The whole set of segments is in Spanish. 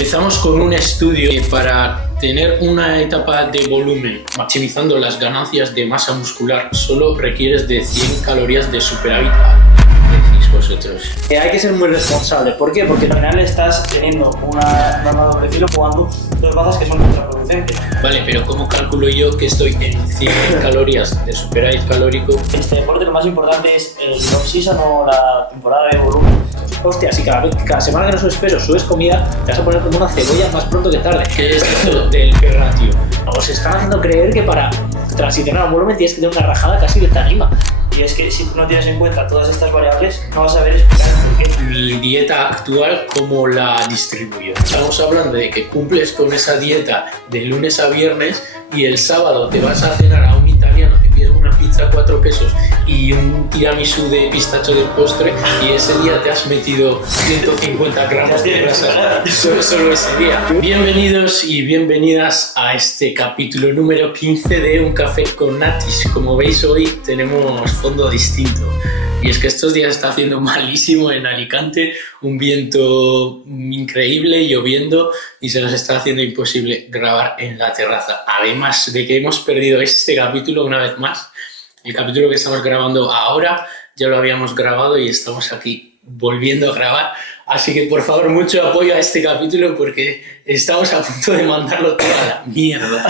Empezamos con un estudio que para tener una etapa de volumen, maximizando las ganancias de masa muscular, solo requieres de 100 calorías de superávit decís vosotros. Hay que ser muy responsable. ¿Por qué? Porque al final estás teniendo una doble filo jugando dos bazas que son contraproducentes. Vale, pero ¿cómo calculo yo que estoy en 100 calorías de superávit calórico? En este deporte lo más importante es el off-season o la temporada de volumen. Hostia, si cada semana que no subes peso, subes comida, te vas a poner como una cebolla más pronto que tarde. ¿Qué es esto del ratio? Os están haciendo creer que para transicionar a volumen tienes que tener una rajada casi de tarima. Y es que si tú no tienes en cuenta todas estas variables, no vas a saber explicar por qué. Mi dieta actual, ¿cómo la distribuyo? Estamos hablando de que cumples con esa dieta de lunes a viernes y el sábado te vas a cenar a un italiano, te pides una pizza a 4 pesos y un tiramisú de pistacho de postre y ese día te has metido 150 gramos de grasa solo ese día. Bienvenidos y bienvenidas a este capítulo número 15 de Un Café con Natis. Como veis, hoy tenemos fondo distinto. Y es que estos días está haciendo malísimo en Alicante, un viento increíble, lloviendo, y se nos está haciendo imposible grabar en la terraza. Además de que hemos perdido este capítulo una vez más. El capítulo que estamos grabando ahora ya lo habíamos grabado y estamos aquí volviendo a grabar. Así que por favor, mucho apoyo a este capítulo porque estamos a punto de mandarlo toda la mierda.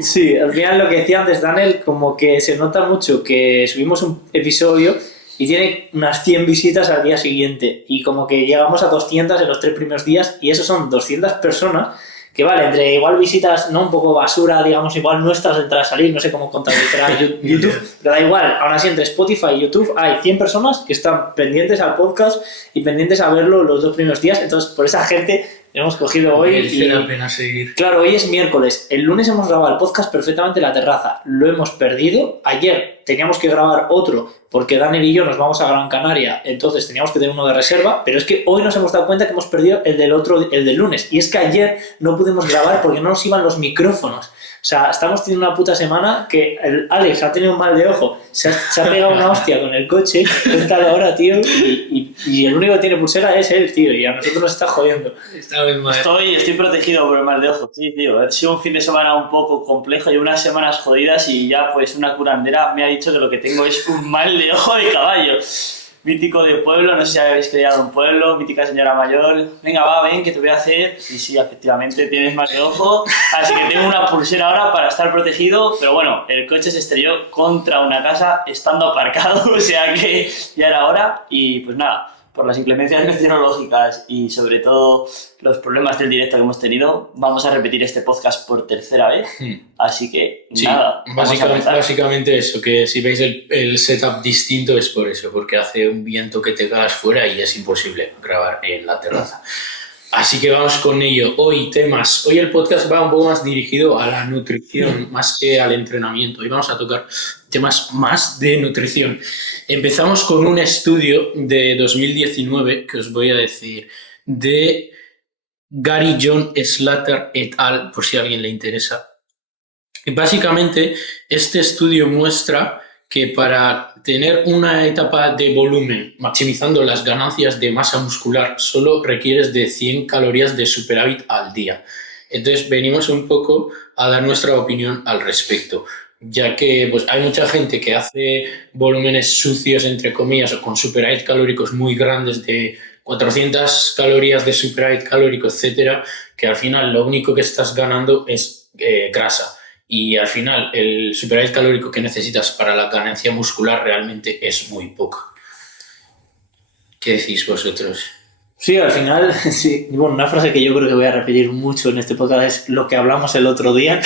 Sí, al final lo que decía antes Daniel, como que se nota mucho que subimos un episodio y tiene unas 100 visitas al día siguiente y como que llegamos a 200 en los 3 primeros días y eso son 200 personas que vale, entre igual visitas, no un poco basura, digamos, igual nuestras de entrar a salir, no sé cómo contabilizar YouTube, pero da igual, aún así entre Spotify y YouTube hay 100 personas que están pendientes al podcast y pendientes a verlo los 2 primeros días, entonces por esa gente hemos cogido hoy merece la pena seguir. Claro, hoy es miércoles, el lunes hemos grabado el podcast perfectamente en la terraza, lo hemos perdido, ayer teníamos que grabar otro porque Daniel y yo nos vamos a Gran Canaria, entonces teníamos que tener uno de reserva, pero es que hoy nos hemos dado cuenta que hemos perdido el del lunes, y es que ayer no pudimos grabar porque no nos iban los micrófonos. O sea, estamos teniendo una puta semana que el Alex ha tenido un mal de ojo, se ha pegado una hostia con el coche, cuéntalo ahora, tío, y el único que tiene pulsera es él, tío, y a nosotros nos está jodiendo. Estoy protegido por el mal de ojo, sí, tío. Ha sido un fin de semana un poco complejo y unas semanas jodidas y ya pues una curandera me ha dicho que lo que tengo es un mal de ojo de caballo. Mítico de pueblo, no sé si habéis criado un pueblo, mítica señora mayor. Venga, va, ven, que te voy a hacer. Y sí, efectivamente, tienes mal de ojo. Así que tengo una pulsera ahora para estar protegido. Pero bueno, el coche se estrelló contra una casa estando aparcado, o sea que ya era hora. Y pues nada, por las inclemencias meteorológicas y sobre todo los problemas del directo que hemos tenido, vamos a repetir este podcast por tercera vez. Así que sí, nada, básicamente eso, que si veis el setup distinto es por eso, porque hace un viento que te cagas fuera y es imposible grabar en la terraza. Así que vamos con ello. Hoy el podcast va un poco más dirigido a la nutrición más que al entrenamiento. Hoy vamos a tocar temas más de nutrición. Empezamos con un estudio de 2019 que os voy a decir, de Gary John Slater et al, por si a alguien le interesa. Y básicamente este estudio muestra que para tener una etapa de volumen, maximizando las ganancias de masa muscular, solo requieres de 100 calorías de superávit al día. Entonces venimos un poco a dar nuestra opinión al respecto, ya que pues, hay mucha gente que hace volúmenes sucios, entre comillas, o con superávit calóricos muy grandes de 400 calorías de superávit calórico, etcétera, que al final lo único que estás ganando es grasa. Y al final el superávit calórico que necesitas para la ganancia muscular realmente es muy poco. ¿Qué decís vosotros? Sí, al final, sí. Bueno, una frase que yo creo que voy a repetir mucho en este podcast es lo que hablamos el otro día.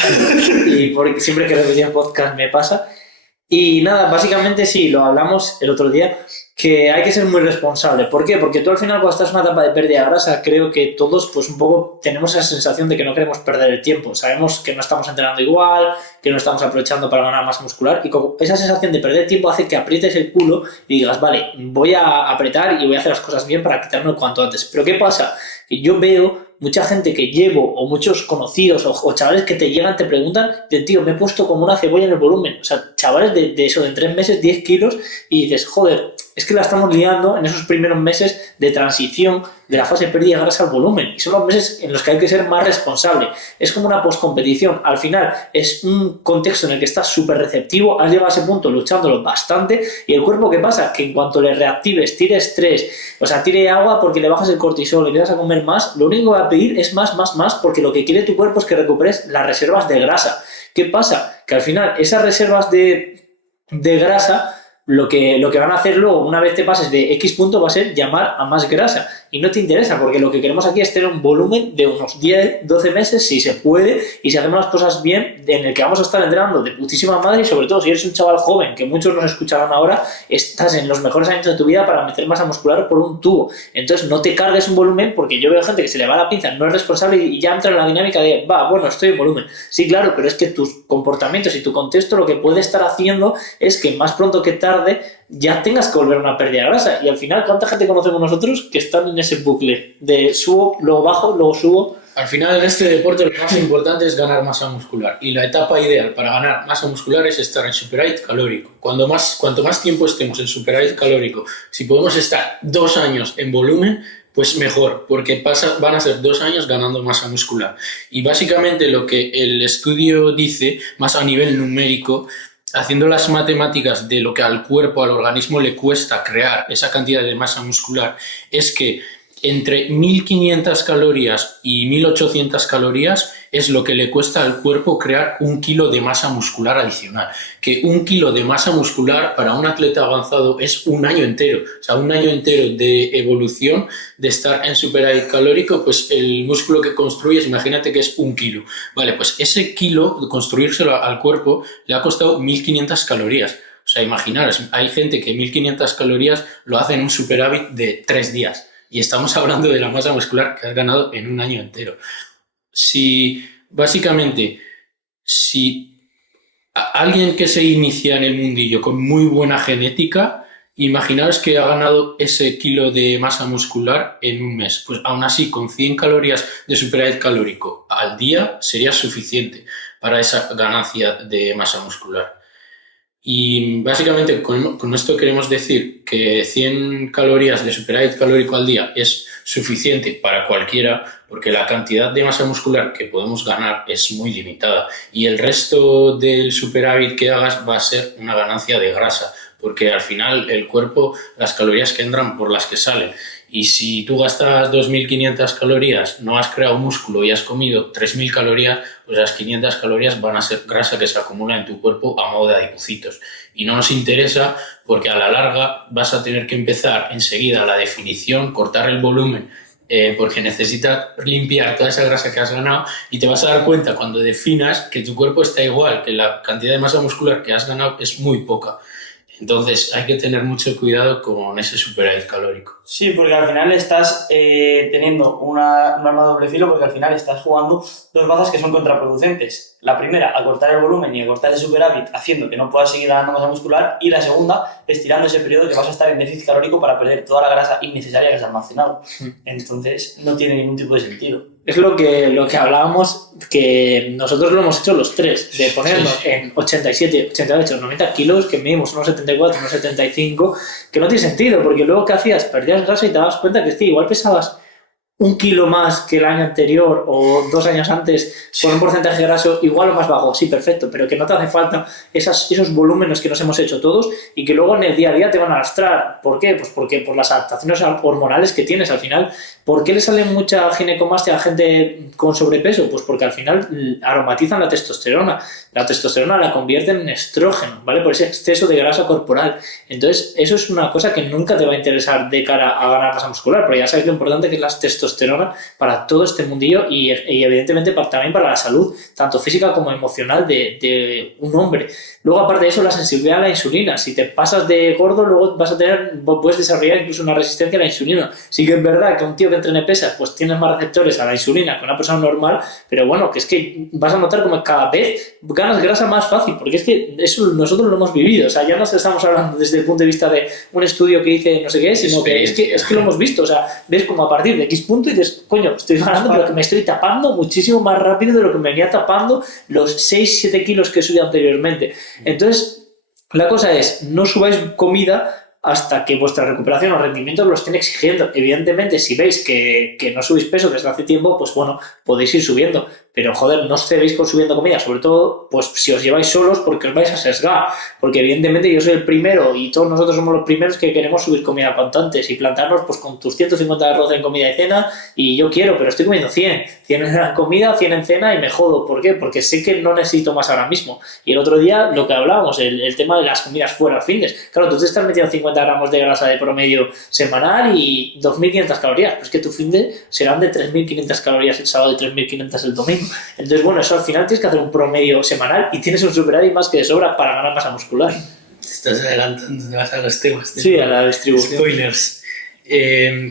Y porque siempre que repetía podcast me pasa. Y nada, básicamente sí, lo hablamos el otro día, que hay que ser muy responsable. ¿Por qué? Porque tú al final cuando estás en una etapa de pérdida de grasa, creo que todos pues un poco tenemos esa sensación de que no queremos perder el tiempo. Sabemos que no estamos entrenando igual, que no estamos aprovechando para ganar masa muscular y como esa sensación de perder tiempo hace que aprietes el culo y digas, vale, voy a apretar y voy a hacer las cosas bien para quitarme cuanto antes. Pero ¿qué pasa? Que yo veo mucha gente que llevo o muchos conocidos o chavales que te llegan, te preguntan, de tío, me he puesto como una cebolla en el volumen. O sea, chavales de eso, de en 3 meses, 10 kilos y dices, joder, es que la estamos liando en esos primeros meses de transición de la fase de pérdida de grasa al volumen. Y son los meses en los que hay que ser más responsable. Es como una postcompetición. Al final es un contexto en el que estás súper receptivo, has llegado a ese punto luchándolo bastante y el cuerpo, ¿qué pasa? Que en cuanto le reactives, tire estrés, o sea, tire agua porque le bajas el cortisol, le empiezas a comer más, lo único que va a pedir es más, porque lo que quiere tu cuerpo es que recuperes las reservas de grasa. ¿Qué pasa? Que al final esas reservas de grasa lo que van a hacer luego, una vez te pases de X punto, va a ser llamar a más grasa. Y no te interesa, porque lo que queremos aquí es tener un volumen de unos 10, 12 meses, si se puede, y si hacemos las cosas bien, en el que vamos a estar entrenando de putísima madre, y sobre todo si eres un chaval joven, que muchos nos escucharán ahora, estás en los mejores años de tu vida para meter masa muscular por un tubo. Entonces no te cargues un volumen, porque yo veo gente que se le va la pinza, no es responsable y ya entra en la dinámica de, bueno, estoy en volumen. Sí, claro, pero es que tus comportamientos y tu contexto lo que puede estar haciendo es que más pronto que tarde ya tengas que volver a una pérdida de grasa. Y al final, ¿cuánta gente conocemos nosotros que están en ese bucle de subo, luego bajo, luego subo? Al final, en este deporte lo más importante es ganar masa muscular. Y la etapa ideal para ganar masa muscular es estar en superávit calórico. Cuanto más tiempo estemos en superávit calórico, si podemos estar 2 años en volumen, pues mejor, porque van a ser 2 años ganando masa muscular. Y básicamente lo que el estudio dice, más a nivel numérico, haciendo las matemáticas de lo que al cuerpo, al organismo le cuesta crear esa cantidad de masa muscular, es que entre 1.500 calorías y 1.800 calorías es lo que le cuesta al cuerpo crear 1 kilo de masa muscular adicional. Que 1 kilo de masa muscular para un atleta avanzado es 1 año entero. O sea, 1 año entero de evolución, de estar en superávit calórico, pues el músculo que construyes, imagínate que es 1 kilo. Vale, pues ese kilo, construírselo al cuerpo, le ha costado 1.500 calorías. O sea, imaginaros, hay gente que 1.500 calorías lo hace en un superávit de 3 días. Y estamos hablando de la masa muscular que has ganado en 1 año entero. Básicamente, si alguien que se inicia en el mundillo con muy buena genética, imaginaos que ha ganado ese kilo de masa muscular en 1 mes. Pues aún así, con 100 calorías de superávit calórico al día sería suficiente para esa ganancia de masa muscular. Y básicamente con esto queremos decir que 100 calorías de superávit calórico al día es suficiente para cualquiera, porque la cantidad de masa muscular que podemos ganar es muy limitada y el resto del superávit que hagas va a ser una ganancia de grasa, porque al final el cuerpo, las calorías que entran por las que salen. Y si tú gastas 2.500 calorías, no has creado músculo y has comido 3.000 calorías, pues las 500 calorías van a ser grasa que se acumula en tu cuerpo a modo de adipocitos. Y no nos interesa porque a la larga vas a tener que empezar enseguida la definición, cortar el volumen, porque necesitas limpiar toda esa grasa que has ganado y te vas a dar cuenta cuando definas que tu cuerpo está igual, que la cantidad de masa muscular que has ganado es muy poca. Entonces hay que tener mucho cuidado con ese superávit calórico. Sí, porque al final estás teniendo un arma de doble filo, porque al final estás jugando 2 bazas que son contraproducentes. La primera, acortar el volumen y acortar el superávit, haciendo que no puedas seguir ganando masa muscular. Y la segunda, estirando ese periodo que vas a estar en déficit calórico para perder toda la grasa innecesaria que has almacenado. Entonces no tiene ningún tipo de sentido. Es lo que hablábamos, que nosotros lo hemos hecho los tres, de ponernos en 87, 88, 90 kilos, que medimos unos 74, unos 75, que no tiene sentido, porque luego ¿qué hacías? Perdías grasa y te dabas cuenta que igual pesabas 1 kilo más que el año anterior o 2 años antes con un porcentaje graso igual o más bajo, sí, perfecto, pero que no te hace falta esos volúmenes que nos hemos hecho todos y que luego en el día a día te van a arrastrar. ¿Por qué? Pues porque por las adaptaciones hormonales que tienes al final. ¿Por qué le sale mucha ginecomastia a gente con sobrepeso? Pues porque al final aromatizan la testosterona. La testosterona la convierten en estrógeno, ¿vale? Por ese exceso de grasa corporal. Entonces, eso es una cosa que nunca te va a interesar de cara a ganar masa muscular, porque ya sabes lo importante que es la testosterona para todo este mundillo y evidentemente también para la salud, tanto física como emocional de un hombre. Luego, aparte de eso, la sensibilidad a la insulina. Si te pasas de gordo, luego puedes desarrollar incluso una resistencia a la insulina. Sí que es verdad que un tío que entrene pesas, pues tienes más receptores a la insulina que una persona normal, pero bueno, que es que vas a notar como cada vez ganas grasa más fácil, porque es que eso nosotros lo hemos vivido. O sea, ya no estamos hablando desde el punto de vista de un estudio que dice no sé qué, sino que es que lo hemos visto. O sea, ves como a partir de X punto y dices, coño, estoy ganando, pero que me estoy tapando muchísimo más rápido de lo que me venía tapando los 6-7 kilos que subí anteriormente. Entonces, la cosa es, no subáis comida hasta que vuestra recuperación o rendimiento lo estén exigiendo. Evidentemente, si veis que no subís peso desde hace tiempo, pues bueno, podéis ir subiendo. Pero, joder, no os cebéis con subiendo comida, sobre todo, pues si os lleváis solos porque os vais a sesgar. Porque evidentemente yo soy el primero y todos nosotros somos los primeros que queremos subir comida cuanto antes y plantarnos pues con tus 150 de arroz en comida y cena y yo quiero, pero estoy comiendo 100 en comida, 100 en cena y me jodo. ¿Por qué? Porque sé que no necesito más ahora mismo. Y el otro día, lo que hablábamos, el tema de las comidas fuera fines. Claro, tú te estás metiendo 50 gramos de grasa de promedio semanal y 2.500 calorías. Pues que tu fin de serán de 3.500 calorías el sábado y 3.500 el domingo. Entonces, bueno, eso al final tienes que hacer un promedio semanal y tienes un superávit más que de sobra para ganar masa muscular. Te estás adelantando, te vas a los temas. Sí, a la distribución. Spoilers.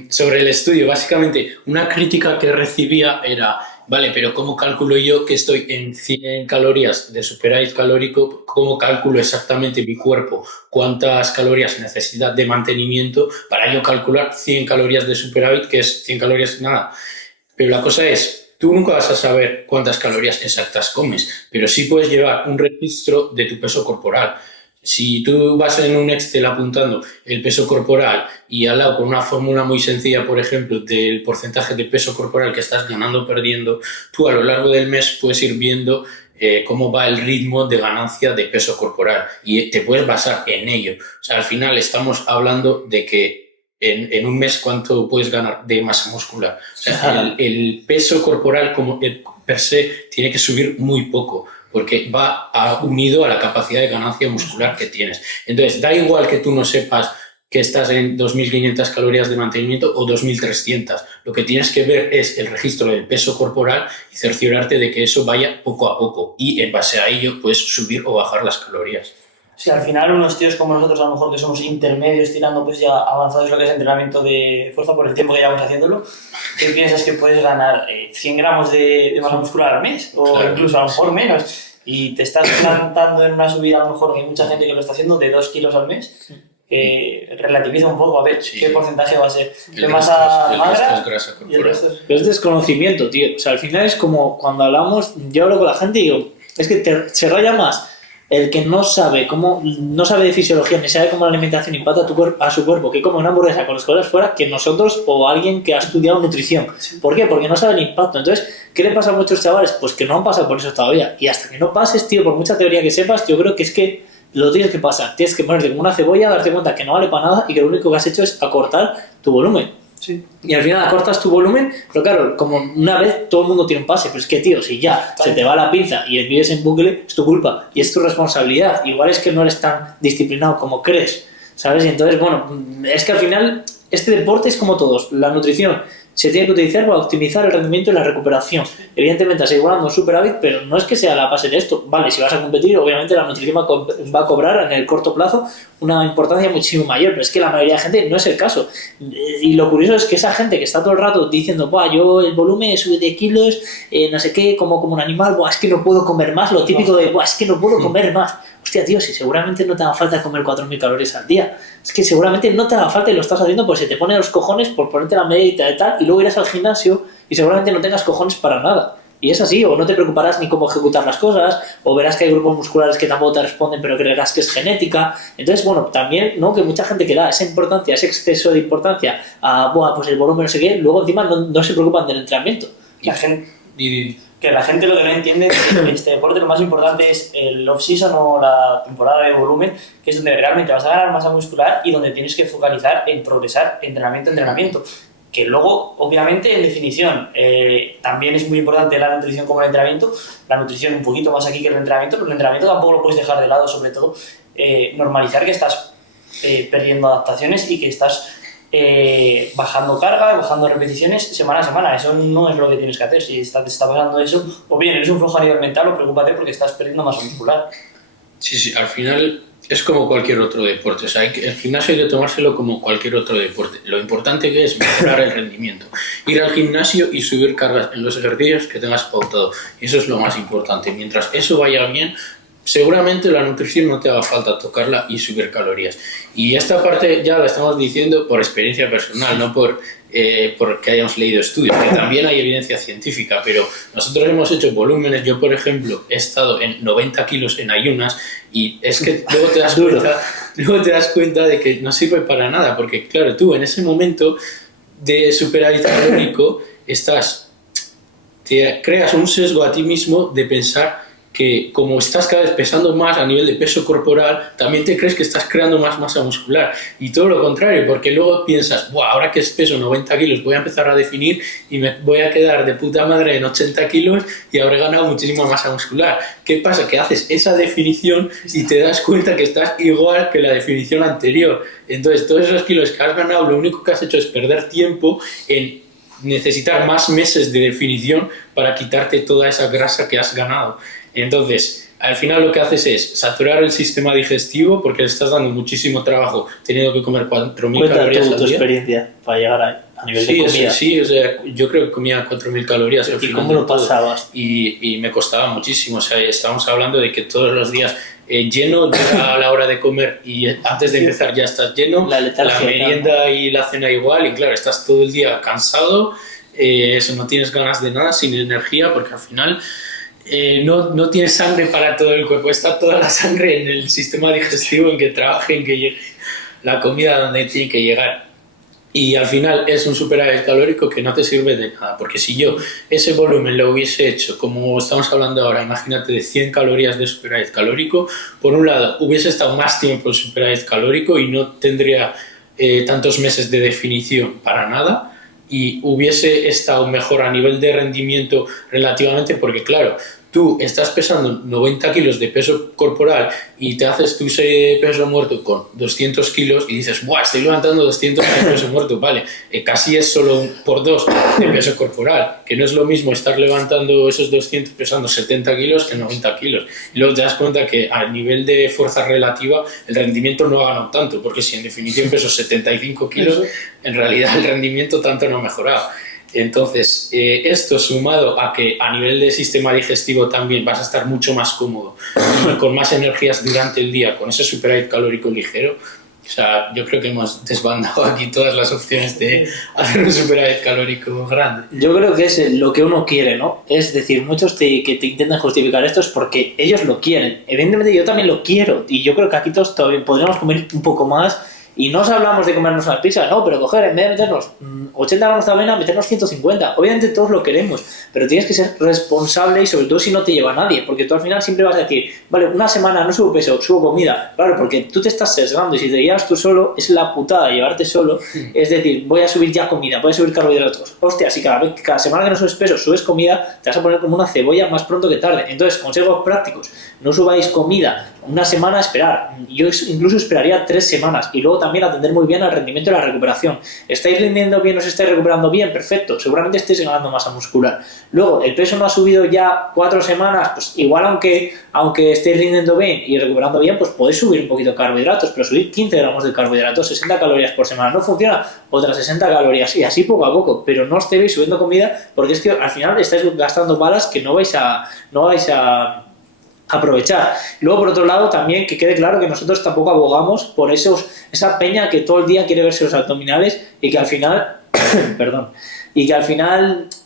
Sobre el estudio, básicamente, una crítica que recibía era, vale, pero ¿cómo calculo yo que estoy en 100 calorías de superávit calórico? ¿Cómo calculo exactamente mi cuerpo? ¿Cuántas calorías necesita de mantenimiento para yo calcular 100 calorías de superávit, que es 100 calorías nada? Pero la cosa es, tú nunca vas a saber cuántas calorías exactas comes, pero sí puedes llevar un registro de tu peso corporal. Si tú vas en un Excel apuntando el peso corporal y al lado con una fórmula muy sencilla, por ejemplo, del porcentaje de peso corporal que estás ganando o perdiendo, tú a lo largo del mes puedes ir viendo cómo va el ritmo de ganancia de peso corporal y te puedes basar en ello. O sea, al final estamos hablando de que en un mes cuánto puedes ganar de masa muscular. O sea, el peso corporal como per se tiene que subir muy poco porque va unido a la capacidad de ganancia muscular que tienes. Entonces, da igual que tú no sepas que estás en 2.500 calorías de mantenimiento o 2.300. Lo que tienes que ver es el registro del peso corporal y cerciorarte de que eso vaya poco a poco y en base a ello puedes subir o bajar las calorías. Si al final unos tíos como nosotros, a lo mejor que somos intermedios, tirando pues ya avanzados lo que es entrenamiento de fuerza por el tiempo que llevamos haciéndolo, ¿qué piensas que puedes ganar? 100 gramos de masa muscular al mes o claro, incluso a lo mejor menos, y te estás plantando en una subida, a lo mejor que hay mucha gente que lo está haciendo, de 2 kilos al mes. Relativiza un poco, a ver qué porcentaje va a ser de masa magra y el resto es... Pero es desconocimiento, tío. O sea, al final es como cuando hablamos, yo hablo con la gente y digo, es que se raya más el que no sabe de fisiología ni sabe cómo la alimentación impacta a su cuerpo, que come una hamburguesa con los colores fuera, que nosotros o alguien que ha estudiado nutrición. ¿Por qué? Porque no sabe el impacto. Entonces, ¿qué le pasa a muchos chavales? Pues que no han pasado por eso todavía. Y hasta que no pases, tío, por mucha teoría que sepas, yo creo que es que lo tienes que pasar. Tienes que ponerte como una cebolla, darte cuenta que no vale para nada y que lo único que has hecho es acortar tu volumen. Sí. Y al final acortas tu volumen, pero claro, como una vez todo el mundo tiene un pase, pero es que, tío, si ya se te va la pinza y vives en bucle, es tu culpa y es tu responsabilidad. Igual es que no eres tan disciplinado como crees, ¿sabes? Y entonces, bueno, es que al final este deporte es como todos. La nutrición se tiene que utilizar para optimizar el rendimiento y la recuperación. Evidentemente asegurando un superávit, pero no es que sea la base de esto. Vale, si vas a competir, obviamente la nutrición va a cobrar en el corto plazo una importancia muchísimo mayor, pero es que la mayoría de gente no es el caso. Y lo curioso es que esa gente que está todo el rato diciendo, buah, yo el volumen sube de kilos, no sé qué, como un animal, buah, es que no puedo comer más, lo típico de, buah, es que no puedo comer más. Hostia, tío, si seguramente no te haga falta comer 4.000 calorías al día. Es que seguramente no te haga falta y lo estás haciendo porque se te pone los cojones por ponerte la medita y tal, y luego irás al gimnasio y seguramente no tengas cojones para nada. Y es así, o no te preocuparás ni cómo ejecutar las cosas, o verás que hay grupos musculares que tampoco te responden, pero creerás que es genética. Entonces, bueno, también, ¿no? Que mucha gente que da esa importancia, ese exceso de importancia a, buah, pues el volumen no sé qué, luego encima no se preocupan del entrenamiento. La gente... Que la gente lo que no entiende es que este deporte lo más importante es el off-season o la temporada de volumen, que es donde realmente vas a ganar masa muscular y donde tienes que focalizar en progresar entrenamiento. Que luego, obviamente, en definición, también es muy importante la nutrición como el entrenamiento. La nutrición un poquito más aquí que el entrenamiento, pero el entrenamiento tampoco lo puedes dejar de lado, sobre todo normalizar que estás perdiendo adaptaciones y que estás bajando carga, bajando repeticiones semana a semana. Eso no es lo que tienes que hacer. Si te está pasando eso, o bien eres un flojo a nivel mental o preocúpate porque estás perdiendo masa muscular. Sí, al final es como cualquier otro deporte. O sea, el gimnasio hay que tomárselo como cualquier otro deporte. Lo importante que es mejorar el rendimiento. Ir al gimnasio y subir cargas en los ejercicios que tengas pautado. Y eso es lo más importante. Mientras eso vaya bien, seguramente la nutrición no te haga falta tocarla y subir calorías. Y esta parte ya la estamos diciendo por experiencia personal, no porque hayamos leído estudios, que también hay evidencia científica, pero nosotros hemos hecho volúmenes. Yo, por ejemplo, he estado en 90 kilos en ayunas y es que luego te das cuenta de que no sirve para nada, porque claro, tú en ese momento de superávit calórico te creas un sesgo a ti mismo de pensar que como estás cada vez pesando más a nivel de peso corporal, también te crees que estás creando más masa muscular. Y todo lo contrario, porque luego piensas, "Buah, ahora que peso 90 kilos voy a empezar a definir y me voy a quedar de puta madre en 80 kilos y habré ganado muchísima masa muscular". ¿Qué pasa? Que haces esa definición y te das cuenta que estás igual que la definición anterior. Entonces, todos esos kilos que has ganado, lo único que has hecho es perder tiempo en necesitar más meses de definición para quitarte toda esa grasa que has ganado. Entonces, al final lo que haces es saturar el sistema digestivo porque le estás dando muchísimo trabajo teniendo que comer 4.000 calorías al tu día. experiencia para llegar a nivel de comida. Sí, o sea, yo creo que comía 4.000 calorías al ¿Y final cómo lo de todo. pasabas? Y me costaba muchísimo. O sea, estamos hablando de que todos los días lleno, llega a la hora de comer y antes de empezar ya estás lleno, la merienda y la cena igual, y claro, estás todo el día cansado, eso, no tienes ganas de nada, sin energía, porque al final no tienes sangre para todo el cuerpo, está toda la sangre en el sistema digestivo, en que trabaje, en que llegue la comida donde tiene que llegar. Y al final es un superávit calórico que no te sirve de nada, porque si yo ese volumen lo hubiese hecho, como estamos hablando ahora, imagínate de 100 calorías de superávit calórico, por un lado hubiese estado más tiempo en superávit calórico y no tendría tantos meses de definición para nada, y hubiese estado mejor a nivel de rendimiento relativamente, porque claro, tú estás pesando 90 kilos de peso corporal y te haces tu serie de peso muerto con 200 kilos y dices, ¡buah! Estoy levantando 200 de peso muerto, vale, casi es solo un por 2 de peso corporal, que no es lo mismo estar levantando esos 200 pesando 70 kilos que 90 kilos. Y luego te das cuenta que a nivel de fuerza relativa el rendimiento no ha ganado tanto, porque si en definición peso 75 kilos, en realidad el rendimiento tanto no ha mejorado. Entonces, esto sumado a que a nivel de sistema digestivo también vas a estar mucho más cómodo y con más energías durante el día, con ese superávit calórico ligero. O sea, yo creo que hemos desbandado aquí todas las opciones de hacer un superávit calórico grande. Yo creo que es lo que uno quiere, ¿no? Es decir, muchos que te intentan justificar esto es porque ellos lo quieren. Evidentemente yo también lo quiero y yo creo que aquí todos todavía podríamos comer un poco más. Y no os hablamos de comernos una pizza, no, pero coger, en vez de meternos 80 gramos de avena, meternos 150. Obviamente todos lo queremos, pero tienes que ser responsable y sobre todo si no te lleva a nadie, porque tú al final siempre vas a decir, vale, una semana no subo peso, subo comida. Claro, porque tú te estás sesgando y si te llevas tú solo, es la putada llevarte solo. Es decir, voy a subir ya comida, voy a subir carbohidratos. Hostia, si cada semana que no subes peso, subes comida, te vas a poner como una cebolla más pronto que tarde. Entonces, consejos prácticos, no subáis comida una semana a esperar. Yo incluso esperaría 3 semanas y luego también atender muy bien al rendimiento de la recuperación. ¿Estáis rindiendo bien? ¿Os estáis recuperando bien? Perfecto, seguramente estáis ganando masa muscular. Luego, el peso no ha subido ya 4 semanas, pues igual aunque estéis rindiendo bien y recuperando bien, pues podéis subir un poquito de carbohidratos, pero subir 15 gramos de carbohidratos, 60 calorías por semana. No funciona, otras 60 calorías y así poco a poco, pero no estéis subiendo comida porque es que al final estáis gastando balas que no vais a aprovechar. Luego, por otro lado, también que quede claro que nosotros tampoco abogamos por esa peña que todo el día quiere verse los abdominales y que al final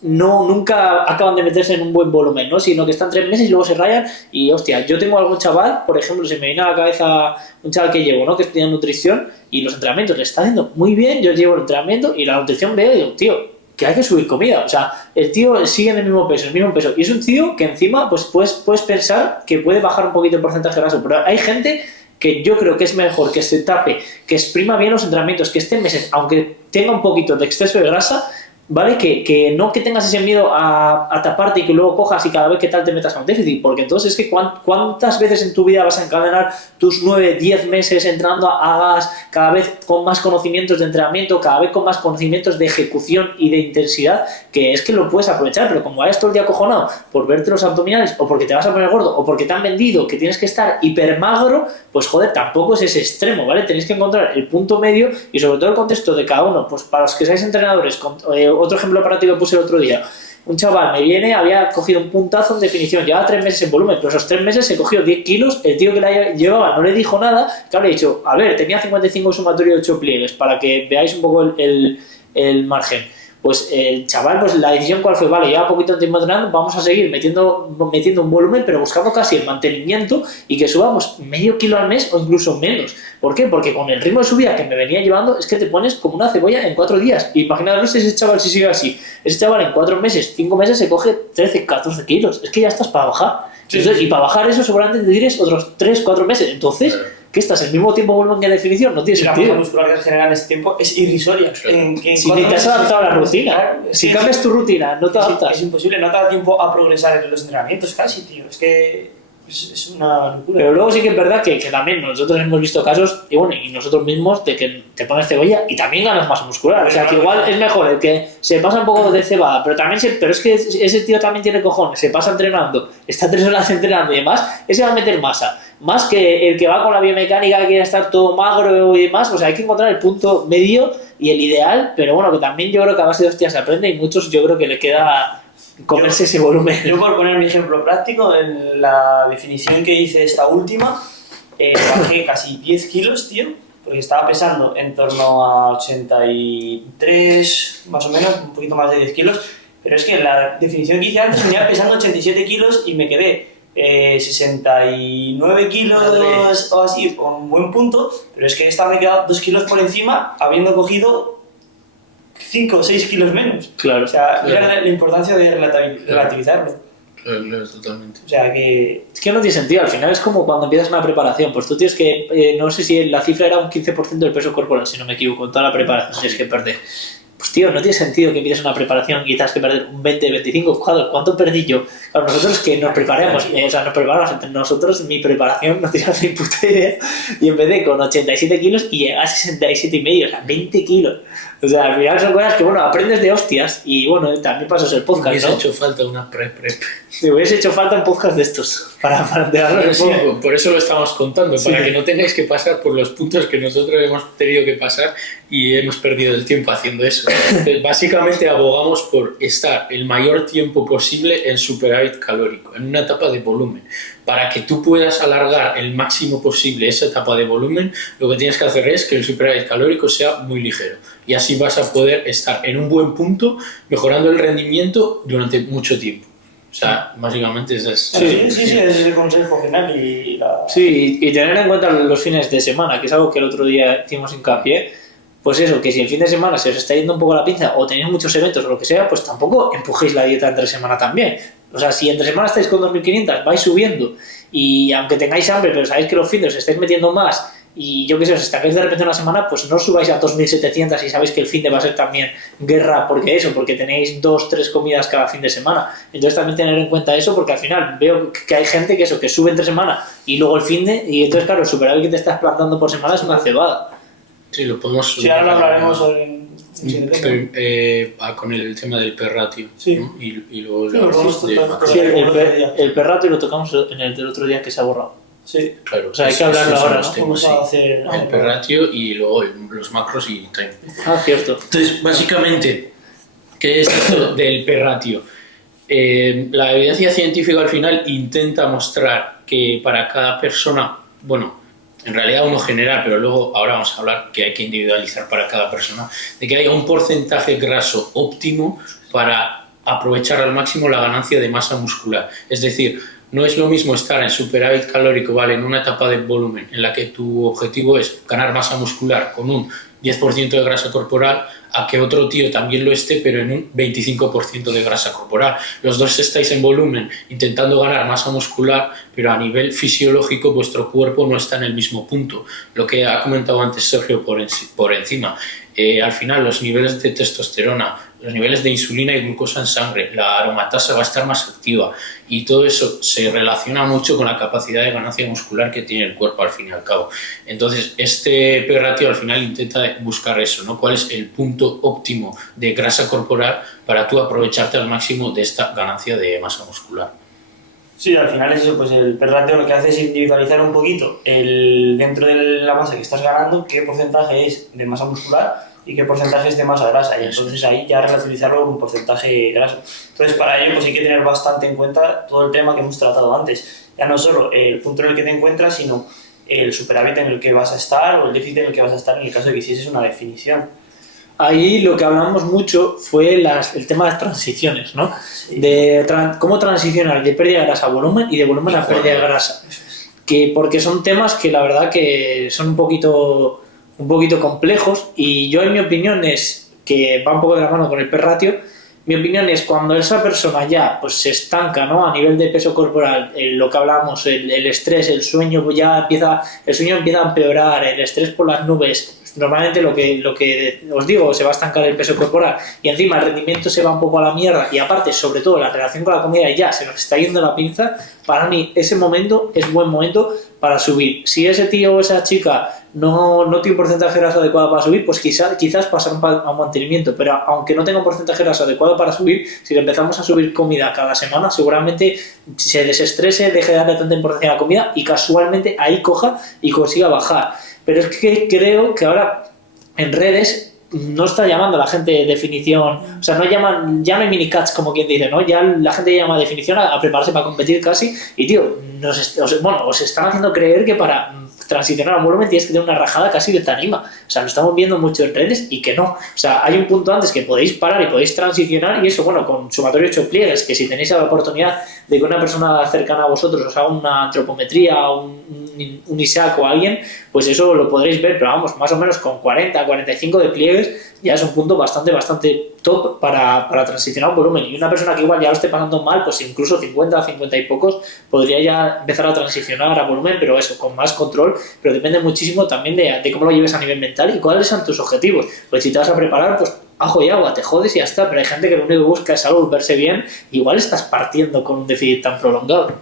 nunca acaban de meterse en un buen volumen, ¿no? Sino que están 3 meses y luego se rayan y, hostia, yo tengo algún chaval, por ejemplo, se me viene a la cabeza un chaval que llevo, ¿no? Que estudia nutrición y los entrenamientos le está haciendo muy bien, yo llevo el entrenamiento y la nutrición veo y digo, tío, que hay que subir comida, o sea, el tío sigue en el mismo peso, y es un tío que encima pues puedes pensar que puede bajar un poquito el porcentaje de grasa, pero hay gente que yo creo que es mejor que se tape, que exprima bien los entrenamientos, que esté meses, aunque tenga un poquito de exceso de grasa, ¿vale? Que no que tengas ese miedo a taparte y que luego cojas y cada vez que tal te metas a un déficit, porque entonces es que ¿cuántas veces en tu vida vas a encadenar tus 9, 10 meses entrando a gas, cada vez con más conocimientos de entrenamiento, cada vez con más conocimientos de ejecución y de intensidad, que es que lo puedes aprovechar, pero como vayas todo el día acojonado por verte los abdominales o porque te vas a poner gordo o porque te han vendido que tienes que estar hipermagro, pues joder, tampoco es ese extremo, ¿vale? Tenéis que encontrar el punto medio y sobre todo el contexto de cada uno, pues para los que seáis entrenadores, otro ejemplo para ti que puse el otro día, un chaval me viene, había cogido un puntazo en definición, llevaba 3 meses en volumen, pero esos 3 meses se cogió 10 kilos, el tío que la llevaba no le dijo nada, que habría dicho, a ver, tenía 55 sumatorio de 8 pliegues, para que veáis un poco el margen. Pues el chaval, pues la decisión cuál fue, vale, lleva poquito tiempo entrenando, vamos a seguir metiendo un volumen, pero buscando casi el mantenimiento y que subamos medio kilo al mes o incluso menos. ¿Por qué? Porque con el ritmo de subida que me venía llevando es que te pones como una cebolla en 4 días. Imaginaros ese chaval si sigue así. Ese chaval en 4 meses, 5 meses se coge 13, 14 kilos. Es que ya estás para bajar. Sí. Entonces, y para bajar eso seguramente te tires otros 3, 4 meses. Entonces, ¿qué estás? ¿El mismo tiempo volumen que definición? No tiene sentido. La masa muscular que se genera en ese tiempo es irrisoria. Si ni te has adaptado a la rutina. Si cambias tu rutina, no te adaptas. Es imposible, no te da tiempo a progresar en los entrenamientos casi, tío. Es que es una locura. Pero luego sí que es verdad que también nosotros hemos visto casos, y bueno, y nosotros mismos, de que te pones cebolla y también ganas masa muscular. O sea, que igual es mejor el que se pasa un poco de cebada, pero es que ese tío también tiene cojones, se pasa entrenando, está 3 horas entrenando y demás, ese va a meter masa. Más que el que va con la biomecánica, que quiere estar todo magro y demás. O sea, hay que encontrar el punto medio y el ideal, pero bueno, que también yo creo que a base de hostias se aprende y muchos yo creo que le queda comerse ese volumen. Yo por poner mi ejemplo práctico, en la definición que hice esta última, bajé casi 10 kilos, tío, porque estaba pesando en torno a 83, más o menos, un poquito más de 10 kilos, pero es que en la definición que hice antes venía pesando 87 kilos y me quedé 69 kilos o así, con buen punto, pero es que esta me he quedado 2 kilos por encima, habiendo cogido 5 o 6 kilos menos. Claro. O sea, era la importancia de relativizarlo. Claro, totalmente. O sea, que... Es que no tiene sentido, al final es como cuando empiezas una preparación, pues tú tienes que, no sé si la cifra era un 15% del peso corporal, si no me equivoco, en toda la preparación tienes que perder. Pues tío, no tiene sentido que empieces una preparación y tengas que perder un 20-25. ¿Cuánto perdí yo? Claro, nosotros que nos preparamos, nos preparamos entre nosotros, mi preparación no tienes ni puta idea. Y empecé con 87 kilos y llegué a 67,5, o sea, 20 kilos. O sea, al final son cosas que, bueno, aprendes de hostias y, bueno, también pasas el podcast, me ¿no? hubiese hecho falta una prep. Me hubiese hecho falta un podcast de estos para enterarnos sí, por eso lo estamos contando, sí. Para que no tengáis que pasar por los puntos que nosotros hemos tenido que pasar y hemos perdido el tiempo haciendo eso. Entonces, básicamente abogamos por estar el mayor tiempo posible en superávit calórico, en una etapa de volumen. Para que tú puedas alargar el máximo posible esa etapa de volumen, lo que tienes que hacer es que el superávit calórico sea muy ligero. Y así vas a poder estar en un buen punto, mejorando el rendimiento durante mucho tiempo. O sea, básicamente ese es... Sí, ese es el consejo final y la... Sí, y tener en cuenta los fines de semana, que es algo que el otro día hicimos hincapié. Pues eso, que si el fin de semana se os está yendo un poco la pinza o tenéis muchos eventos o lo que sea, pues tampoco empujéis la dieta entre semana también. O sea, si entre semana estáis con 2.500, vais subiendo y aunque tengáis hambre, pero sabéis que los fines os estáis metiendo más y yo qué sé, os estancáis de repente una semana, pues no os subáis a 2.700 y sabéis que el fin de va a ser también guerra, porque tenéis 2-3 comidas cada fin de semana. Entonces también tener en cuenta eso, porque al final veo que hay gente que sube entre semana y luego el fin de, y entonces claro, el superávit que te estás plantando por semana es una cebada. Sí, lo podemos... Sí, ahora lo hablaremos con el tema del perratio. Sí. ¿no? Y luego... Sí, el perratio lo tocamos en el del otro día que se ha borrado. Sí. Claro. O sea, hay que hablarlo ahora, ¿no? Vamos a hacer... El perratio y luego los macros y time. Ah, cierto. Entonces, básicamente, ¿qué es esto del perratio? La evidencia científica al final intenta mostrar que para cada persona, bueno, en realidad uno general, pero luego ahora vamos a hablar que hay que individualizar para cada persona, de que haya un porcentaje graso óptimo para aprovechar al máximo la ganancia de masa muscular. Es decir, no es lo mismo estar en superávit calórico, ¿vale?, en una etapa de volumen en la que tu objetivo es ganar masa muscular con un 10% de grasa corporal, a que otro tío también lo esté, pero en un 25% de grasa corporal. Los dos estáis en volumen intentando ganar masa muscular, pero a nivel fisiológico vuestro cuerpo no está en el mismo punto. Lo que ha comentado antes Sergio por encima. Al final los niveles de testosterona, los niveles de insulina y glucosa en sangre, la aromatasa va a estar más activa y todo eso se relaciona mucho con la capacidad de ganancia muscular que tiene el cuerpo al fin y al cabo. Entonces este P-ratio al final intenta buscar eso, ¿no? ¿Cuál es el punto óptimo de grasa corporal para tú aprovecharte al máximo de esta ganancia de masa muscular? Sí, al final es eso, pues el P-ratio lo que hace es individualizar un poquito dentro de la masa que estás ganando, qué porcentaje es de masa muscular y qué porcentaje es de masa grasa, y entonces ahí ya relativizarlo con un porcentaje graso. Entonces para ello pues hay que tener bastante en cuenta todo el tema que hemos tratado antes, ya no solo el punto en el que te encuentras, sino el superávit en el que vas a estar o el déficit en el que vas a estar en el caso de que hicieses una definición. Ahí lo que hablamos mucho fue el tema de las transiciones, ¿no? Sí. De cómo transicionar de pérdida de grasa a volumen y de volumen a pérdida de grasa. Porque son temas que la verdad que son un poquito complejos, y yo en mi opinión es que va un poco de la mano con el P-ratio. Mi opinión es cuando esa persona ya pues se estanca, ¿no? A nivel de peso corporal, lo que hablamos, el estrés, el sueño empieza a empeorar, el estrés por las nubes. Normalmente lo que os digo, se va a estancar el peso corporal y encima el rendimiento se va un poco a la mierda, y aparte, sobre todo, la relación con la comida ya se nos está yendo la pinza. Para mí ese momento es buen momento para subir. Si ese tío o esa chica no tiene un porcentaje de grasa adecuado para subir, pues quizás pasar a un mantenimiento, pero aunque no tenga un porcentaje de grasa adecuado para subir, si le empezamos a subir comida cada semana, seguramente se desestrese, deje de darle tanta importancia a la comida y casualmente ahí coja y consiga bajar. Pero es que creo que ahora en redes no está llamando a la gente definición, o sea, ya no hay minicats, como quien dice, ¿no? Ya la gente llama a definición a prepararse para competir casi, y tío, os están haciendo creer que para transicionar a un volumen tienes que tener una rajada casi de tarima. O sea, lo estamos viendo mucho en redes y que no. O sea, hay un punto antes que podéis parar y podéis transicionar, y eso, bueno, con sumatorio 8 pliegues, que si tenéis la oportunidad de que una persona cercana a vosotros os haga una antropometría o un ISAC o alguien, pues eso lo podréis ver, pero vamos, más o menos con 40, 45 de pliegues ya es un punto bastante top para transicionar un volumen. Y una persona que igual ya lo esté pasando mal, pues incluso 50, 50 y pocos, podría ya empezar a transicionar a volumen, pero eso, con más control. Pero depende muchísimo también de cómo lo lleves a nivel mental y cuáles son tus objetivos. Pues si te vas a preparar, pues ajo y agua, te jodes y ya está. Pero hay gente que lo único que busca es salud, verse bien, igual estás partiendo con un déficit tan prolongado.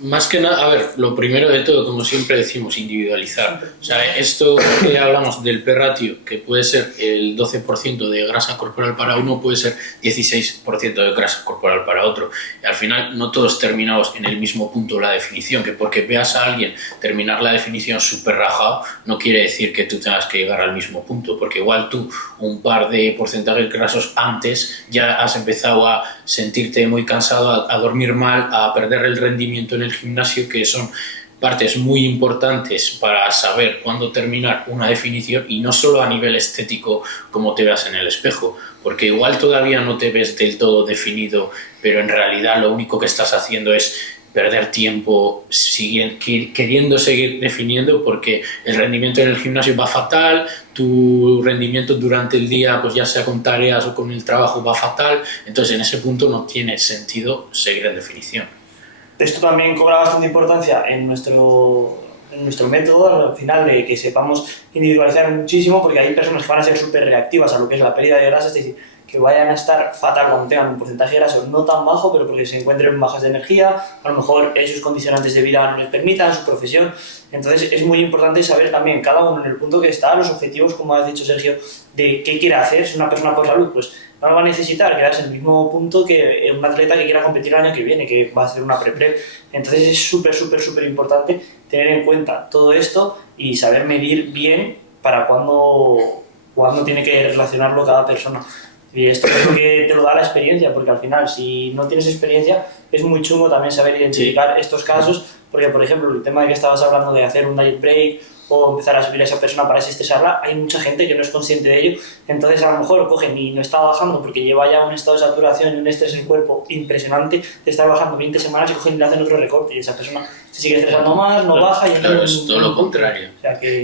Más que nada, a ver, lo primero de todo, como siempre decimos, individualizar. O sea, esto que hablamos del P-ratio, que puede ser el 12% de grasa corporal para uno, puede ser 16% de grasa corporal para otro. Y al final no todos terminamos en el mismo punto de la definición, que porque veas a alguien terminar la definición súper rajado, no quiere decir que tú tengas que llegar al mismo punto, porque igual tú, un par de porcentajes grasos antes, ya has empezado a sentirte muy cansado, a dormir mal, a perder el rendimiento en el gimnasio, que son partes muy importantes para saber cuándo terminar una definición, y no solo a nivel estético como te veas en el espejo, porque igual todavía no te ves del todo definido, pero en realidad lo único que estás haciendo es perder tiempo queriendo seguir definiendo, porque el rendimiento en el gimnasio va fatal, tu rendimiento durante el día, pues ya sea con tareas o con el trabajo, va fatal. Entonces en ese punto no tiene sentido seguir en definición. Esto también cobra bastante importancia en nuestro método, al final, de que sepamos individualizar muchísimo, porque hay personas que van a ser súper reactivas a lo que es la pérdida de grasa, es decir, que vayan a estar fatal cuando tengan un porcentaje de grasa no tan bajo, pero porque se encuentren bajas de energía, a lo mejor sus condicionantes de vida no les permitan, su profesión. Entonces es muy importante saber también cada uno en el punto que está, los objetivos, como has dicho Sergio, de qué quiere hacer. Si una persona por salud, pues no va a necesitar quedarse en el mismo punto que un atleta que quiera competir el año que viene, que va a hacer una pre-prep. Entonces es súper importante tener en cuenta todo esto y saber medir bien para cuándo tiene que relacionarlo cada persona. Y esto creo que te lo da la experiencia, porque al final, si no tienes experiencia, es muy chungo también saber identificar estos casos, porque, por ejemplo, el tema de que estabas hablando de hacer un diet break o empezar a subir a esa persona para desestresarla, hay mucha gente que no es consciente de ello. Entonces a lo mejor cogen y no está bajando porque lleva ya un estado de saturación y un estrés en el cuerpo impresionante de estar bajando 20 semanas, y cogen y le hacen otro recorte, y esa persona se sigue estresando más, no baja, y claro, es todo lo contrario.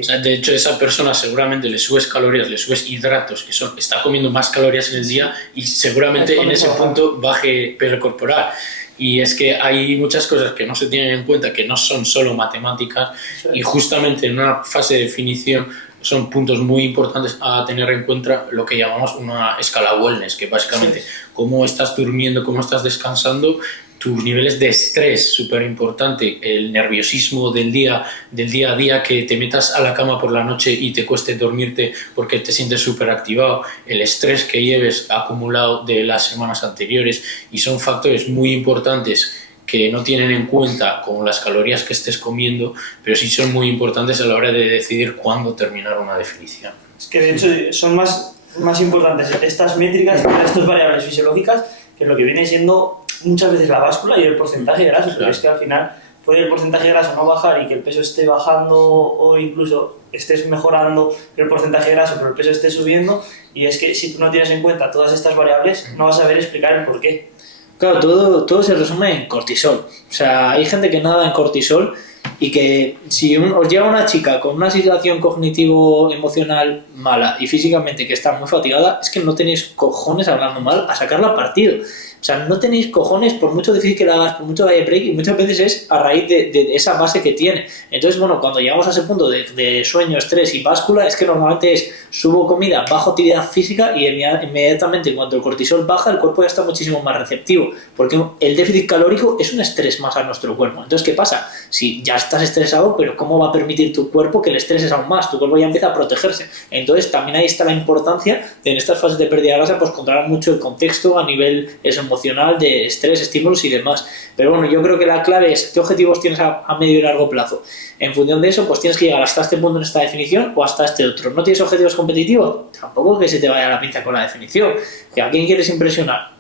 O sea, de hecho, esa persona seguramente le subes calorías, le subes hidratos, está comiendo más calorías en el día, y seguramente en ese punto baje peso corporal. Y es que hay muchas cosas que no se tienen en cuenta, que no son solo matemáticas, y justamente en una fase de definición son puntos muy importantes a tener en cuenta, lo que llamamos una escala wellness, que básicamente cómo estás durmiendo, cómo estás descansando, tus niveles de estrés, súper importante, el nerviosismo del día a día, que te metas a la cama por la noche y te cueste dormirte porque te sientes súper activado, el estrés que lleves acumulado de las semanas anteriores, y son factores muy importantes que no tienen en cuenta como las calorías que estés comiendo, pero sí son muy importantes a la hora de decidir cuándo terminar una definición. Es que de hecho son más importantes estas métricas, estas variables fisiológicas, que lo que viene siendo muchas veces la báscula y el porcentaje de grasa, pero es que al final puede el porcentaje de grasa no bajar y que el peso esté bajando, o incluso estés mejorando el porcentaje de grasa pero el peso esté subiendo, y es que si tú no tienes en cuenta todas estas variables no vas a saber explicar el por qué. Claro, todo se resume en cortisol. O sea, hay gente que nada en cortisol y que si os llega una chica con una situación cognitivo-emocional mala y físicamente que está muy fatigada, es que no tenéis cojones, hablando mal, a sacarla partido. O sea, no tenéis cojones, por mucho difícil que la hagas, por mucho vaya break, y muchas veces es a raíz de esa base que tiene. Entonces, bueno, cuando llegamos a ese punto de sueño, estrés y báscula, es que normalmente es subo comida, bajo actividad física y inmediatamente en cuanto el cortisol baja, el cuerpo ya está muchísimo más receptivo, porque el déficit calórico es un estrés más a nuestro cuerpo. Entonces, ¿qué pasa? Si ya estás estresado, pero ¿cómo va a permitir tu cuerpo que el estrés es aún más? Tu cuerpo ya empieza a protegerse. Entonces, también ahí está la importancia de en estas fases de pérdida de grasa, pues controlar mucho el contexto a nivel emocional, de estrés, estímulos y demás. Pero bueno, yo creo que la clave es qué objetivos tienes a medio y largo plazo. En función de eso, pues tienes que llegar hasta este punto en esta definición o hasta este otro. ¿No tienes objetivos competitivos? Tampoco que se te vaya la pinza con la definición. ¿Que a quién quieres impresionar?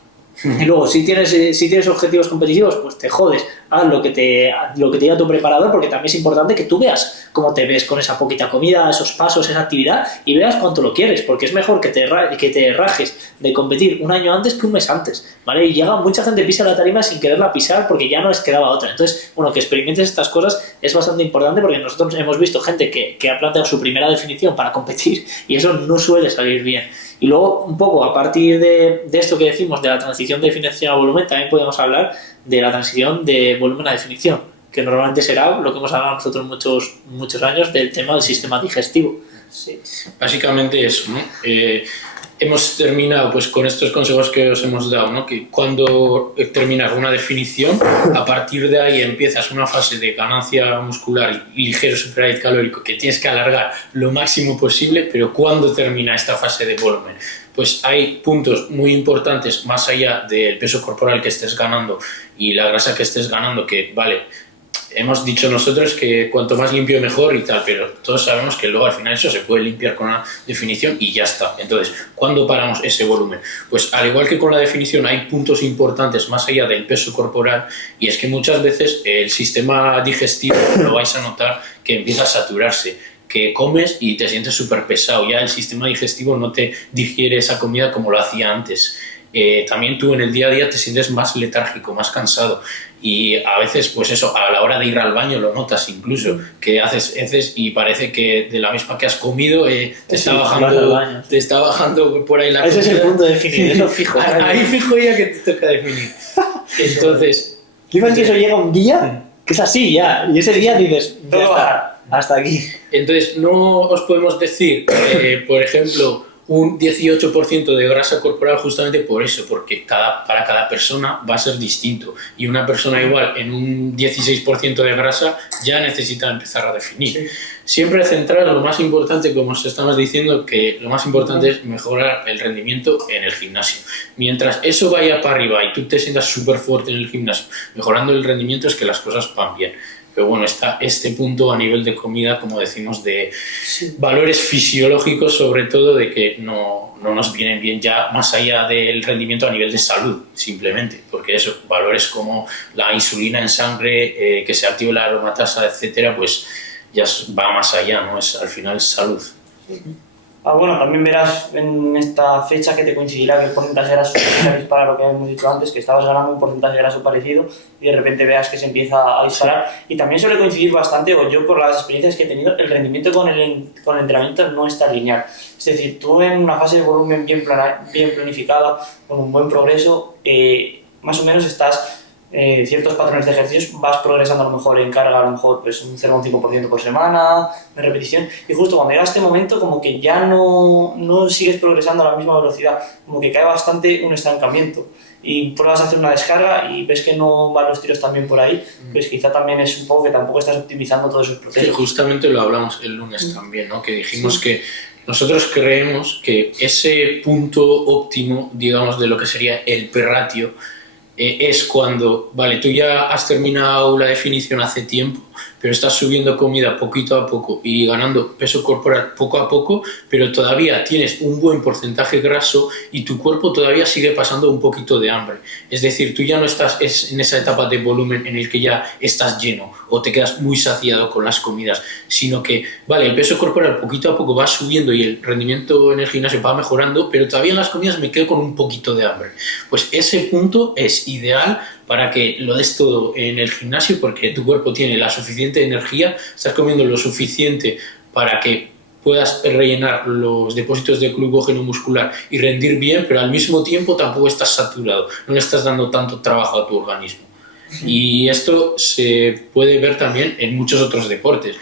Y luego, si tienes objetivos competitivos, pues te jodes, haz lo que te diga tu preparador, porque también es importante que tú veas cómo te ves con esa poquita comida, esos pasos, esa actividad, y veas cuánto lo quieres, porque es mejor que te rajes de competir un año antes que un mes antes, ¿vale? Y llega mucha gente pisa la tarima sin quererla pisar porque ya no les quedaba otra. Entonces, bueno, que experimentes estas cosas es bastante importante, porque nosotros hemos visto gente que ha planteado su primera definición para competir y eso no suele salir bien. Y luego, un poco a partir de esto que decimos de la transición de definición a volumen, también podemos hablar de la transición de volumen a definición, que normalmente será lo que hemos hablado nosotros muchos años del tema del sistema digestivo. Sí. Básicamente eso, ¿no? Hemos terminado pues con estos consejos que os hemos dado, ¿no? Que cuando terminas una definición, a partir de ahí empiezas una fase de ganancia muscular y ligero superávit calórico que tienes que alargar lo máximo posible, pero ¿cuándo termina esta fase de volumen? Pues hay puntos muy importantes más allá del peso corporal que estés ganando y la grasa que estés ganando, que vale, hemos dicho nosotros que cuanto más limpio mejor y tal, pero todos sabemos que luego al final eso se puede limpiar con una definición y ya está. Entonces, ¿cuándo paramos ese volumen? Pues al igual que con la definición hay puntos importantes más allá del peso corporal, y es que muchas veces el sistema digestivo lo vais a notar que empieza a saturarse, que comes y te sientes súper pesado, ya el sistema digestivo no te digiere esa comida como lo hacía antes. También tú en el día a día te sientes más letárgico, más cansado, y a veces pues eso, a la hora de ir al baño lo notas incluso, que haces heces y parece que de la misma que has comido te está bajando por ahí la comida. Ese es el punto de definir, eso fijo. Ahí fijo ya que te toca definir. Entonces, fíjate que eso llega un día que es así ya, y ese día dices, ya está, hasta aquí. Entonces no os podemos decir, por ejemplo, un 18% de grasa corporal justamente por eso, porque para cada persona va a ser distinto, y una persona igual en un 16% de grasa ya necesita empezar a definir. Sí. Siempre centrar lo más importante, como os estamos diciendo, que lo más importante es mejorar el rendimiento en el gimnasio. Mientras eso vaya para arriba y tú te sientas súper fuerte en el gimnasio, mejorando el rendimiento, es que las cosas van bien. Pero bueno, está este punto a nivel de comida, como decimos, de valores fisiológicos, sobre todo, de que no nos vienen bien ya más allá del rendimiento a nivel de salud, simplemente. Porque eso, valores como la insulina en sangre, que se active la aromatasa, etcétera, pues ya va más allá, ¿no? Es al final salud. Bueno, también verás en esta fecha que te coincidirá que el porcentaje de graso se dispara, lo que hemos dicho antes, que estabas ganando un porcentaje de graso parecido y de repente veas que se empieza a disparar. Sí. Y también suele coincidir bastante, o yo por las experiencias que he tenido, el rendimiento con el entrenamiento no está lineal. Es decir, tú en una fase de volumen bien planificada, con un buen progreso, más o menos estás... ciertos patrones de ejercicios vas progresando a lo mejor en carga, a lo mejor pues un 0,5% por semana, de repetición, y justo cuando llega este momento como que ya no sigues progresando a la misma velocidad, como que cae bastante un estancamiento y pruebas a hacer una descarga y ves que no van los tiros también por ahí, pues quizá también es un poco que tampoco estás optimizando todos esos procesos. Sí, justamente lo hablamos el lunes también, ¿no? Que dijimos que nosotros creemos que ese punto óptimo, digamos, de lo que sería el P-ratio, es cuando, vale, tú ya has terminado la definición hace tiempo, pero estás subiendo comida poquito a poco y ganando peso corporal poco a poco, pero todavía tienes un buen porcentaje graso y tu cuerpo todavía sigue pasando un poquito de hambre. Es decir, tú ya no estás en esa etapa de volumen en el que ya estás lleno o te quedas muy saciado con las comidas, sino que, vale, el peso corporal poquito a poco va subiendo y el rendimiento en el gimnasio va mejorando, pero todavía en las comidas me quedo con un poquito de hambre. Pues ese punto es ideal para que lo des todo en el gimnasio, porque tu cuerpo tiene la suficiente energía, estás comiendo lo suficiente para que puedas rellenar los depósitos de glucógeno muscular y rendir bien, pero al mismo tiempo tampoco estás saturado, no le estás dando tanto trabajo a tu organismo. Y esto se puede ver también en muchos otros deportes.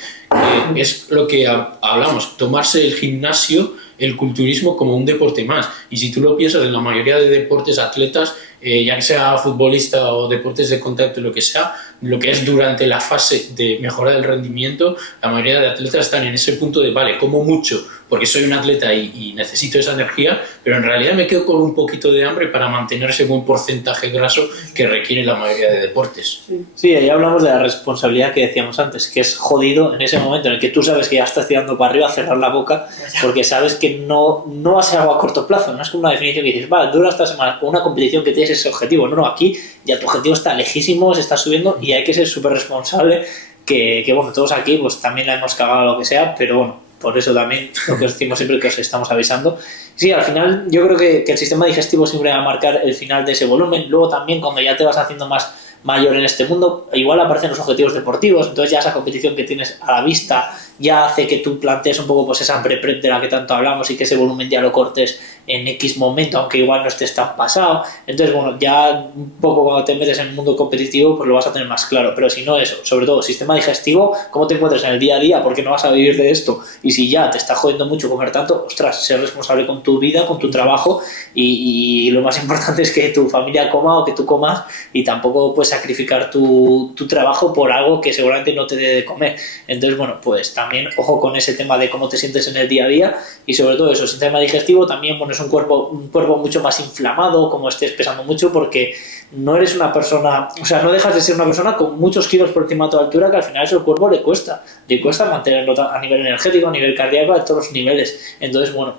Es lo que hablamos, tomarse el gimnasio, el culturismo como un deporte más. Y si tú lo piensas, en la mayoría de deportes, atletas, ya que sea futbolista o deportes de contacto, lo que sea, lo que es durante la fase de mejora del rendimiento, la mayoría de atletas están en ese punto de, vale, como mucho, porque soy un atleta y necesito esa energía, pero en realidad me quedo con un poquito de hambre para mantener ese buen porcentaje graso que requiere la mayoría de deportes. Sí, ahí hablamos de la responsabilidad que decíamos antes, que es jodido en ese momento en el que tú sabes que ya estás tirando para arriba, cerrar la boca, porque sabes que no va a ser algo a corto plazo, no es como una definición que dices, vale, dura esta semana, o una competición que tienes ese objetivo, no, aquí ya tu objetivo está lejísimo, se está subiendo y hay que ser súper responsable, que bueno, todos aquí pues también la hemos cagado lo que sea, pero bueno, por eso también lo que os decimos siempre, que os estamos avisando. Sí, al final yo creo que el sistema digestivo siempre va a marcar el final de ese volumen. Luego también cuando ya te vas haciendo más mayor en este mundo, igual aparecen los objetivos deportivos, entonces ya esa competición que tienes a la vista ya hace que tú plantees un poco pues esa pre-prep de la que tanto hablamos y que ese volumen ya lo cortes en X momento, aunque igual no estés tan pasado. Entonces, bueno, ya un poco cuando te metes en el mundo competitivo pues lo vas a tener más claro, pero si no eso, sobre todo sistema digestivo, cómo te encuentras en el día a día, porque no vas a vivir de esto, y si ya te está jodiendo mucho comer tanto, ostras, ser responsable con tu vida, con tu trabajo, y lo más importante es que tu familia coma o que tú comas, y tampoco puedes sacrificar tu trabajo por algo que seguramente no te dé de comer. Entonces, bueno, pues también ojo con ese tema de cómo te sientes en el día a día, y sobre todo eso, sistema digestivo también, bueno, es un cuerpo mucho más inflamado, como estés pesando mucho, porque no eres una persona, o sea, no dejas de ser una persona con muchos kilos por encima de tu altura, que al final eso al cuerpo le cuesta mantenerlo a nivel energético, a nivel cardíaco, a todos los niveles. Entonces, bueno,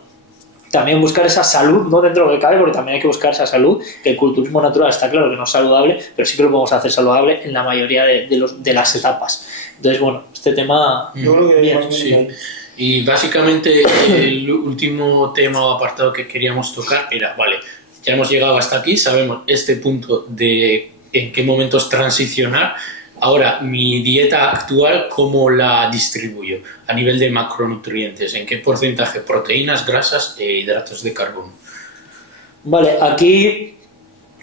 también buscar esa salud, no dentro de lo que cabe, porque también hay que buscar esa salud, que el culturismo natural está claro que no es saludable, pero sí que lo podemos hacer saludable en la mayoría de las etapas. Entonces, bueno, este tema... Yo creo que bien, sí. Y básicamente el último tema o apartado que queríamos tocar era, vale, ya hemos llegado hasta aquí, sabemos este punto de en qué momentos transicionar. Ahora, mi dieta actual, ¿cómo la distribuyo? A nivel de macronutrientes, ¿en qué porcentaje? Proteínas, grasas e hidratos de carbono. Vale, aquí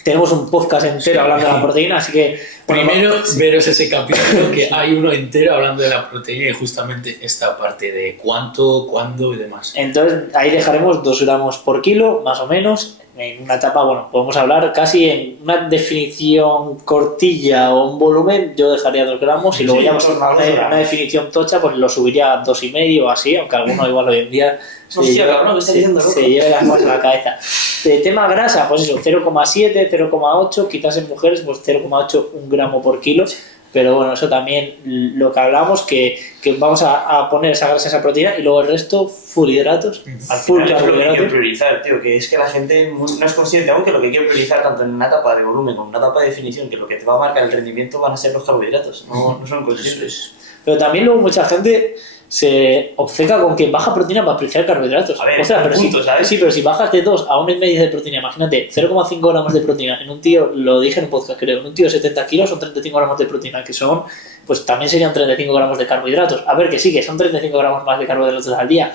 tenemos un podcast entero hablando de la proteína, así que... Primero, veros ese capítulo, que hay uno entero hablando de la proteína y justamente esta parte de cuánto, cuándo y demás. Entonces, ahí dejaremos 2 gramos por kilo, más o menos. En una etapa, bueno, podemos hablar casi en una definición cortilla o un volumen, yo dejaría 2 gramos y luego ya una definición tocha, pues lo subiría a 2,5 o así, aunque alguno igual hoy en día se lleva las cosas a la cabeza. De tema grasa, pues eso, 0,7, 0,8, quizás en mujeres pues 0,8, 1 gramo por kilo. Pero bueno, eso también lo que hablamos, que vamos a poner esa grasa, esa proteína y luego el resto, full hidratos. Al final es lo que hay que priorizar, tío, que es que la gente no es consciente aún que lo que hay que priorizar tanto en una etapa de volumen como en una etapa de definición, que lo que te va a marcar el rendimiento van a ser los carbohidratos, no son conscientes. Pero también luego mucha gente se obceca con que baja proteína para apreciar carbohidratos. A ver, o sea, pero punto, ¿sabes? Sí, pero si bajas de 2 a 1,5 de proteína, imagínate, 0,5 gramos de proteína en un tío, lo dije en un podcast creo, en un tío de 70 kilos son 35 gramos de proteína, que son, pues también serían 35 gramos de carbohidratos. A ver, que sí, que son 35 gramos más de carbohidratos al día,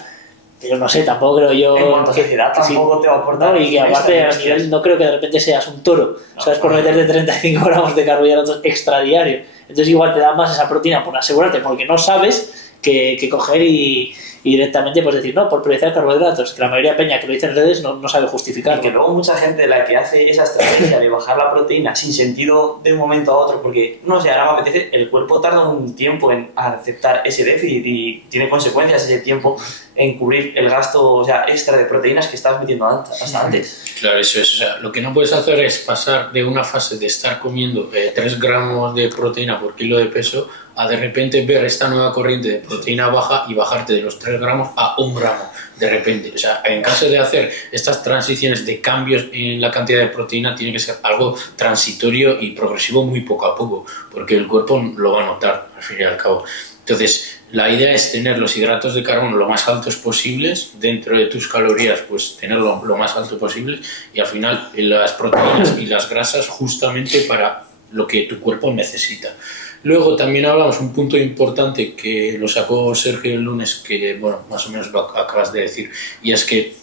pero no sé, tampoco creo yo... En cuanto a saciedad tampoco te va a aportar... No, y que aparte a nivel, no creo que de repente seas un toro, no, ¿sabes? Por meterte 35 gramos de carbohidratos extra diario. Entonces igual te da más esa proteína por asegurarte, porque no sabes que coger y directamente pues decir, no, por priorizar carbohidratos, que la mayoría de peña que lo dice en redes no sabe justificar. Y que luego mucha gente la que hace esa estrategia de bajar la proteína sin sentido de un momento a otro, porque no sé, ahora me apetece, el cuerpo tarda un tiempo en aceptar ese déficit y tiene consecuencias ese tiempo en cubrir el gasto, o sea, extra de proteínas que estabas metiendo hasta antes. Claro, eso es. O sea, lo que no puedes hacer es pasar de una fase de estar comiendo 3 gramos de proteína por kilo de peso a de repente ver esta nueva corriente de proteína baja y bajarte de los 3 gramos a 1 gramo de repente. O sea, en caso de hacer estas transiciones de cambios en la cantidad de proteína, tiene que ser algo transitorio y progresivo muy poco a poco, porque el cuerpo lo va a notar al fin y al cabo. Entonces, la idea es tener los hidratos de carbono lo más altos posibles, dentro de tus calorías, pues tenerlo lo más alto posible, y al final las proteínas y las grasas justamente para lo que tu cuerpo necesita. Luego también hablamos un punto importante que lo sacó Sergio el lunes, que bueno, más o menos lo acabas de decir, y es que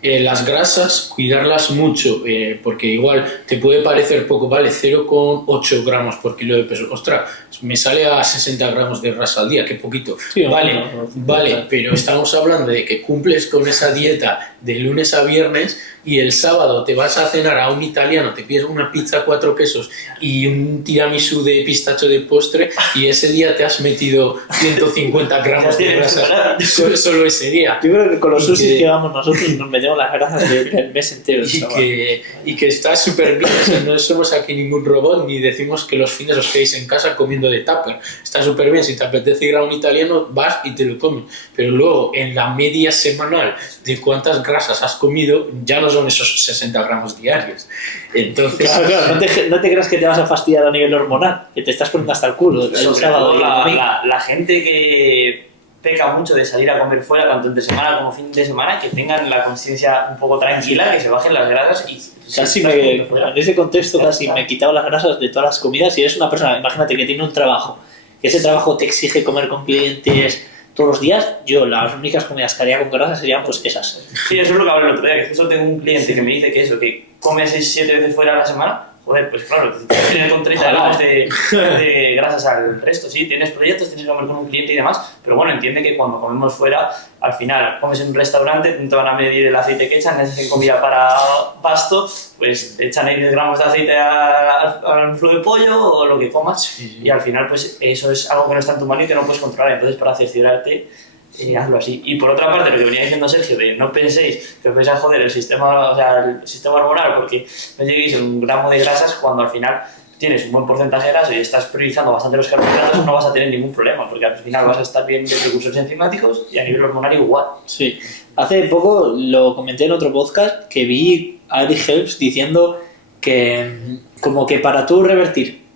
las grasas, cuidarlas mucho, porque igual te puede parecer poco, vale, 0,8 gramos por kilo de peso. Ostras, me sale a 60 gramos de grasa al día, qué poquito. Sí, vale, pero estamos hablando de que cumples con esa dieta de lunes a viernes y el sábado te vas a cenar a un italiano, te pides una pizza 4 quesos y un tiramisú de pistacho de postre y ese día te has metido 150 gramos de grasa solo ese día. Yo creo que con los sushis que vamos nosotros nos metemos las grasas del mes entero. Y que está súper bien, o sea, no somos aquí ningún robot ni decimos que los fines os quedéis en casa comiendo de tupper. Está súper bien, si te apetece ir a un italiano vas y te lo comes, pero luego en la media semanal de cuántas grasas has comido ya no son esos 60 gramos diarios. Entonces, claro, no te creas que te vas a fastidiar a nivel hormonal, que te estás poniendo hasta el culo el sábado y el domingo. La gente que peca mucho de salir a comer fuera, tanto entre semana como fin de semana, que tengan la conciencia un poco tranquila, que se bajen las grasas y casi en ese contexto casi me he quitado las grasas de todas las comidas. Si eres una persona, imagínate que tiene un trabajo, que ese trabajo te exige comer con clientes todos los días, yo las únicas comidas que haría con grasa serían pues esas. Sí, eso es lo que hablé el otro día, que justo tengo un cliente que me dice que eso, que come 6-7 veces fuera a la semana. Joder, pues claro, tienes con 30 gramos de grasas al resto, sí, tienes proyectos, tienes que comer con un cliente y demás, pero bueno, entiende que cuando comemos fuera, al final comes en un restaurante, te van a medir el aceite que echan, en comida para pasto, pues echan ahí 10 gramos de aceite al flo de pollo o lo que comas, y al final pues eso es algo que no está en tu mano y que no puedes controlar, entonces para cerciorarte, hazlo así. Y por otra parte, lo que venía diciendo Sergio, de no penséis que os vais a joder el sistema, o sea, el sistema hormonal porque no lleguéis a un gramo de grasas, cuando al final tienes un buen porcentaje de grasa y estás priorizando bastante los carbohidratos, no vas a tener ningún problema, porque al final vas a estar bien de precursores enzimáticos y a nivel hormonal igual. Sí. Hace poco lo comenté en otro podcast que vi a Ari Helps diciendo que como que para tú revertir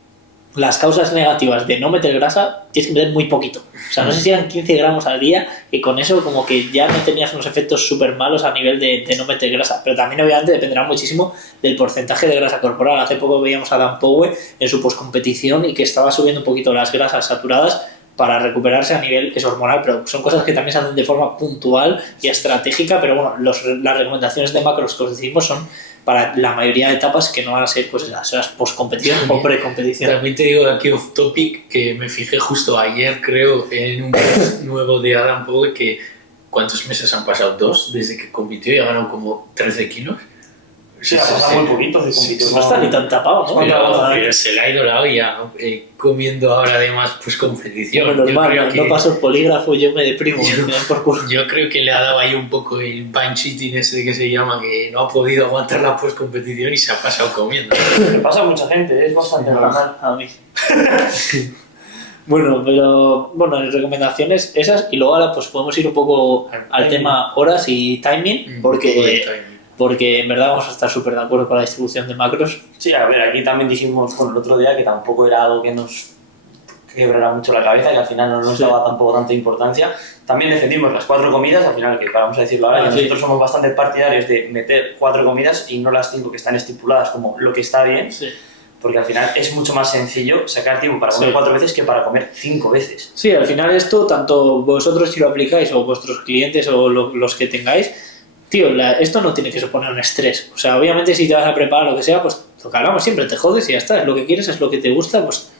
las causas negativas de no meter grasa, tienes que meter muy poquito. O sea, no sé si eran 15 gramos al día, y con eso como que ya no tenías unos efectos súper malos a nivel de no meter grasa. Pero también obviamente dependerá muchísimo del porcentaje de grasa corporal. Hace poco veíamos a Dan Powe en su poscompetición y que estaba subiendo un poquito las grasas saturadas para recuperarse a nivel hormonal, pero son cosas que también se hacen de forma puntual y estratégica, pero bueno, las recomendaciones de macros que os decimos son para la mayoría de etapas que no van a ser pues esas post-competición o pre-competición. También te digo aquí off topic que me fijé justo ayer, creo, en un post nuevo de Adam Powe que ¿cuántos meses han pasado? 2 desde que compitió y ha ganado como 13 kilos. Sí, ha pasado muy poquito de competición. No está ni tan tapado, ¿no? Pero se le ha ido la olla, ¿no? Comiendo ahora además pues competición. Bueno, normal, no paso el polígrafo, yo me deprimo. Yo creo que le ha dado ahí un poco el binge eating ese que se llama, que no ha podido aguantar la post-competición y se ha pasado comiendo. Le pasa a mucha gente, es bastante normal. A mí. Bueno, pero bueno, recomendaciones esas, y luego ahora pues podemos ir un poco al tema horas y timing, porque en verdad vamos a estar súper de acuerdo con la distribución de macros. Sí, a ver, aquí también dijimos el otro día que tampoco era algo que nos quebrara mucho la cabeza, que al final no nos daba tampoco tanta importancia. También defendimos las 4 comidas, al final, que vamos a decirlo ahora, nosotros somos bastante partidarios de meter 4 comidas y no las 5 que están estipuladas como lo que está bien. Sí. Porque al final es mucho más sencillo sacar tiempo para comer 4 veces que para comer 5 veces. Sí, al final esto, tanto vosotros si lo aplicáis o vuestros clientes o los que tengáis, tío, esto no tiene que suponer un estrés. O sea, obviamente si te vas a preparar lo que sea, pues lo que hablamos siempre, te jodes y ya está, es lo que quieres, es lo que te gusta, pues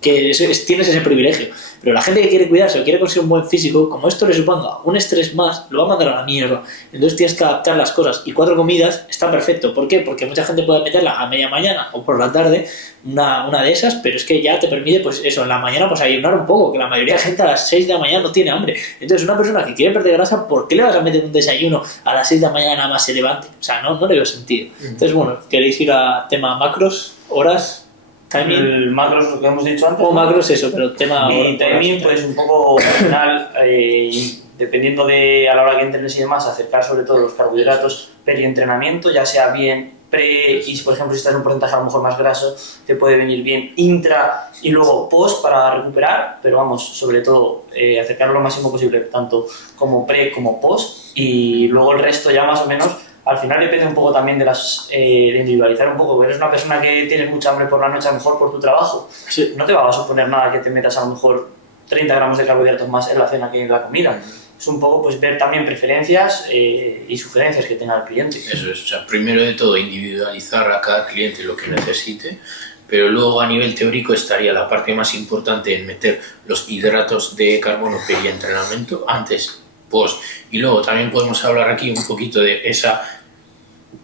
que tienes ese privilegio. Pero la gente que quiere cuidarse o quiere conseguir un buen físico, como esto le suponga un estrés más, lo va a mandar a la mierda. Entonces tienes que adaptar las cosas. Y 4 comidas está perfecto. ¿Por qué? Porque mucha gente puede meterla a media mañana o por la tarde, una de esas, pero es que ya te permite, pues eso, en la mañana pues ayunar un poco, que la mayoría de gente a las 6 de la mañana no tiene hambre. Entonces una persona que quiere perder grasa, ¿por qué le vas a meter un desayuno a las 6 de la mañana nada más se levante? O sea, no le veo sentido. Entonces, bueno, ¿queréis ir a tema macros, horas, timing? El macros, lo que hemos dicho antes. O macros eso, pero tema... Y timing, pues un poco al final, dependiendo de a la hora que entrenes y demás, acercar sobre todo los carbohidratos pre-entrenamiento, ya sea bien pre y por ejemplo si estás en un porcentaje a lo mejor más graso, te puede venir bien intra y luego post para recuperar, pero vamos, sobre todo acercarlo lo máximo posible, tanto como pre como post, y luego el resto ya más o menos. Al final depende un poco también de individualizar un poco. Eres una persona que tienes mucha hambre por la noche, a lo mejor por tu trabajo. Sí. No te va a suponer nada que te metas a lo mejor 30 gramos de carbohidratos más en la cena que en la comida. Es un poco pues ver también preferencias y sugerencias que tenga el cliente. Eso es, o sea, primero de todo individualizar a cada cliente lo que necesite, pero luego a nivel teórico estaría la parte más importante en meter los hidratos de carbono pre-entrenamiento, antes, post, y luego también podemos hablar aquí un poquito de esa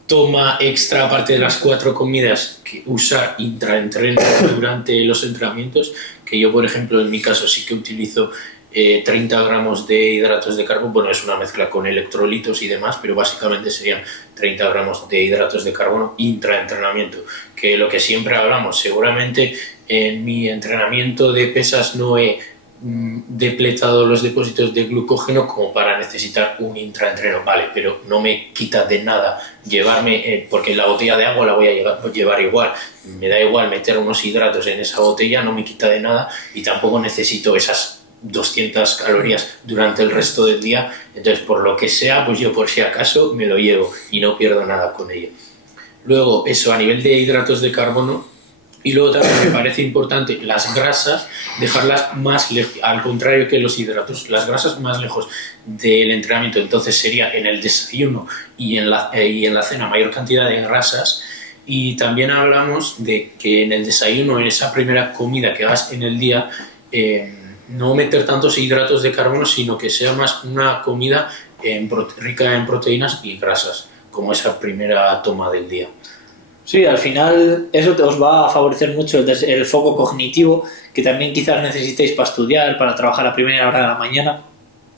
toma extra aparte de las 4 comidas que usar intraentreno durante los entrenamientos, que yo por ejemplo en mi caso sí que utilizo 30 gramos de hidratos de carbono, bueno, es una mezcla con electrolitos y demás, pero básicamente serían 30 gramos de hidratos de carbono intraentrenamiento, que lo que siempre hablamos, seguramente en mi entrenamiento de pesas no he depletado los depósitos de glucógeno como para necesitar un intraentreno, vale, pero no me quita de nada llevarme, porque la botella de agua la voy a llevar igual, me da igual meter unos hidratos en esa botella, no me quita de nada y tampoco necesito esas 200 calorías durante el resto del día, entonces por lo que sea, pues yo por si acaso me lo llevo y no pierdo nada con ello. Luego eso a nivel de hidratos de carbono. Y luego también me parece importante las grasas, dejarlas más lejos, al contrario que los hidratos, las grasas más lejos del entrenamiento. Entonces sería en el desayuno y en la cena mayor cantidad de grasas. Y también hablamos de que en el desayuno, en esa primera comida que hagas en el día, no meter tantos hidratos de carbono, sino que sea más una comida rica en proteínas y grasas, como esa primera toma del día. Sí, al final eso os va a favorecer mucho el foco cognitivo, que también quizás necesitéis para estudiar, para trabajar a primera hora de la mañana.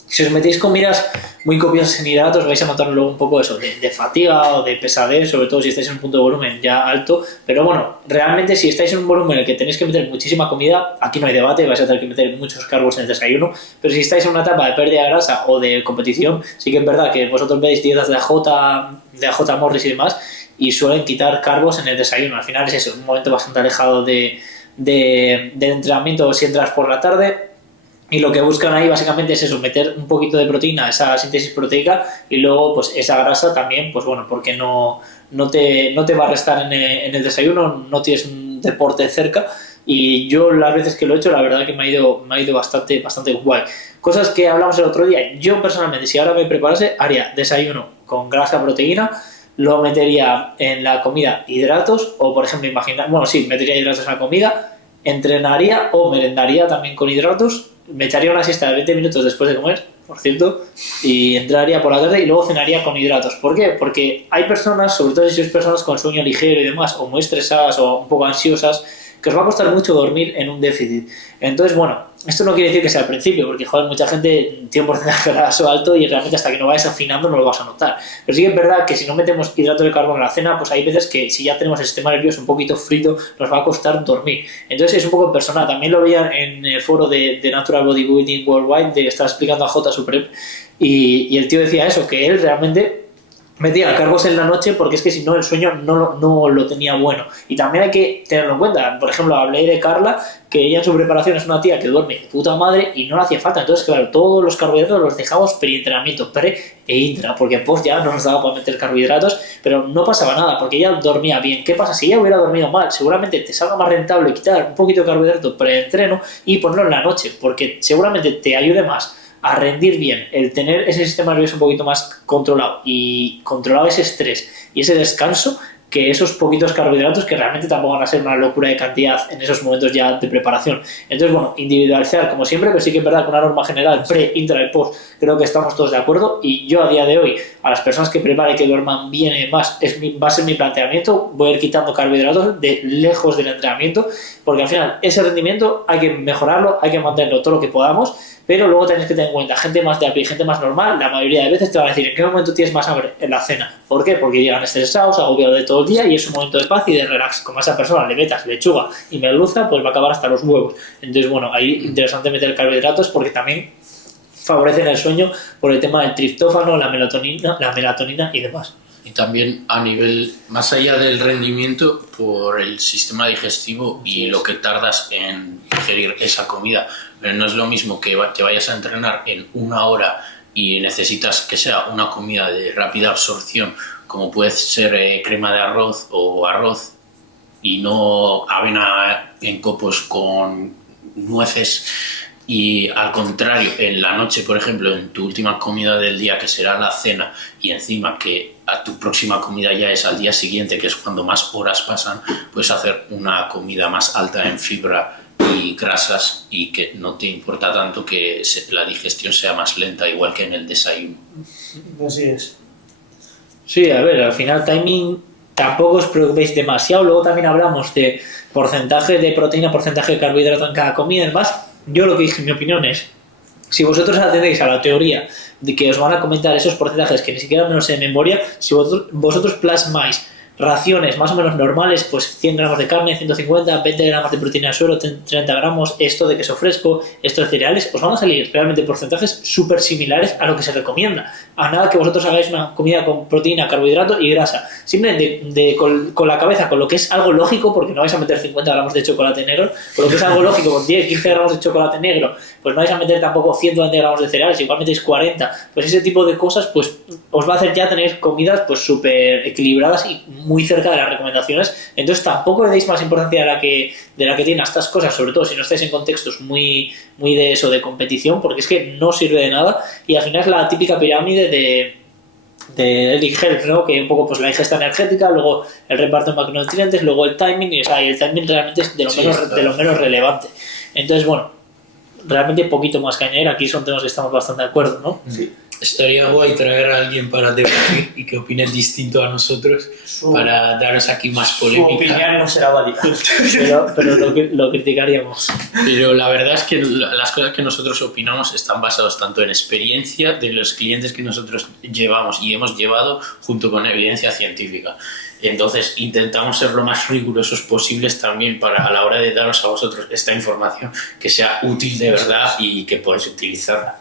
Si os metéis comidas muy copiosas en hidratos, vais a notar luego un poco eso, de fatiga o de pesadez, sobre todo si estáis en un punto de volumen ya alto. Pero bueno, realmente si estáis en un volumen en el que tenéis que meter muchísima comida, aquí no hay debate, vais a tener que meter muchos carbos en el desayuno. Pero si estáis en una etapa de pérdida de grasa o de competición, sí que es verdad que vosotros veis dietas de AJ Morris y demás, y suelen quitar carbos en el desayuno. Al final es eso, un momento bastante alejado del entrenamiento si entras por la tarde, y lo que buscan ahí básicamente es eso, meter un poquito de proteína, esa síntesis proteica, y luego pues esa grasa también, pues bueno, porque no te va a restar en el desayuno, no tienes un deporte cerca, y yo las veces que lo he hecho la verdad que me ha ido bastante guay. Cosas que hablamos el otro día, yo personalmente si ahora me preparase haría desayuno con grasa, proteína, lo metería en la comida hidratos, o por ejemplo, metería hidratos en la comida, entrenaría o merendaría también con hidratos, me echaría una siesta de 20 minutos después de comer, por cierto, y entraría por la tarde y luego cenaría con hidratos. ¿Por qué? Porque hay personas, sobre todo si sois personas con sueño ligero y demás, o muy estresadas o un poco ansiosas, que os va a costar mucho dormir en un déficit. Entonces, bueno, esto no quiere decir que sea al principio, porque joder, mucha gente tiene un porcentaje de graso alto y realmente hasta que no vayas afinando no lo vas a notar. Pero sí que es verdad que si no metemos hidratos de carbono en la cena, pues hay veces que si ya tenemos el sistema nervioso un poquito frito, nos va a costar dormir. Entonces es un poco personal. También lo veían en el foro de Natural Bodybuilding Worldwide, de estaba explicando a J. Supreme, y el tío decía eso, que él realmente metía cargos en la noche porque es que si no el sueño no lo tenía bueno. Y también hay que tenerlo en cuenta. Por ejemplo, hablé de Carla, que ella en su preparación es una tía que duerme de puta madre y no le hacía falta. Entonces, claro, todos los carbohidratos los dejamos pre-entrenamiento, pre e intra, porque post ya no nos daba para meter carbohidratos, pero no pasaba nada porque ella dormía bien. ¿Qué pasa? Si ella hubiera dormido mal, seguramente te salga más rentable quitar un poquito de carbohidrato pre-entreno y ponerlo en la noche, porque seguramente te ayude más a rendir bien, el tener ese sistema nervioso un poquito más controlado y controlado ese estrés y ese descanso, que esos poquitos carbohidratos que realmente tampoco van a ser una locura de cantidad en esos momentos ya de preparación. Entonces, bueno, individualizar como siempre, pero sí que es verdad que una norma general pre, intra y post creo que estamos todos de acuerdo, y yo a día de hoy a las personas que preparen y que duerman bien y demás va a ser mi planteamiento. Voy a ir quitando carbohidratos de lejos del entrenamiento, porque al final ese rendimiento hay que mejorarlo, hay que mantenerlo todo lo que podamos, pero luego tenéis que tener en cuenta gente más de a pie, gente más normal, la mayoría de veces te van a decir en qué momento tienes más hambre, en la cena. ¿Por qué? Porque llegan estresados, agobiados de todo el día y es un momento de paz y de relax. Como a esa persona le metas lechuga y merluza, pues va a acabar hasta los huevos. Entonces, bueno, ahí interesante meter carbohidratos porque también favorecen el sueño por el tema del triptófano, la melatonina y demás. Y también a nivel, más allá del rendimiento, por el sistema digestivo y lo que tardas en digerir esa comida. Pero no es lo mismo que te vayas a entrenar en 1 hora y necesitas que sea una comida de rápida absorción, como puede ser crema de arroz o arroz, y no avena en copos con nueces. Y al contrario, en la noche, por ejemplo, en tu última comida del día, que será la cena, y encima que a tu próxima comida ya es al día siguiente, que es cuando más horas pasan, puedes hacer una comida más alta en fibra y grasas y que no te importa tanto que la digestión sea más lenta, igual que en el desayuno. Así es. Sí, a ver, al final timing tampoco os preocupéis demasiado. Luego también hablamos de porcentaje de proteína, porcentaje de carbohidrato en cada comida y demás. Yo lo que dije, mi opinión es, si vosotros atendéis a la teoría de que os van a comentar esos porcentajes que ni siquiera me los sé de memoria, si vosotros plasmáis raciones más o menos normales, pues 100 gramos de carne, 150, 20 gramos de proteína de suero, 30 gramos, esto de queso fresco, esto de cereales, os van a salir realmente porcentajes súper similares a lo que se recomienda. A nada que vosotros hagáis una comida con proteína, carbohidrato y grasa. Simplemente con la cabeza, con lo que es algo lógico, porque no vais a meter 50 gramos de chocolate negro, con lo que es algo lógico, con 10, 15 gramos de chocolate negro, pues no vais a meter tampoco 120 gramos de cereales, igual metéis 40. Pues ese tipo de cosas, pues os va a hacer ya tener comidas pues súper equilibradas y muy cerca de las recomendaciones. Entonces tampoco le deis más importancia de la que tienen a estas cosas, sobre todo si no estáis en contextos muy de eso, de competición, porque es que no sirve de nada y al final es la típica pirámide de Eric Helms, ¿no? Que un poco pues la ingesta energética, luego el reparto de macronutrientes, luego el timing, y el timing realmente es de lo menos relevante. Entonces, bueno, realmente poquito más que añadir, aquí son temas que estamos bastante de acuerdo, ¿no? Sí. Estaría guay traer a alguien para debatir y que opine distinto a nosotros, para daros aquí más polémica. Su opinión no será válida. pero lo criticaríamos. Pero la verdad es que las cosas que nosotros opinamos están basadas tanto en experiencia de los clientes que nosotros llevamos y hemos llevado, junto con evidencia científica. Entonces intentamos ser lo más rigurosos posibles también para a la hora de daros a vosotros esta información que sea útil de verdad y que podáis utilizarla.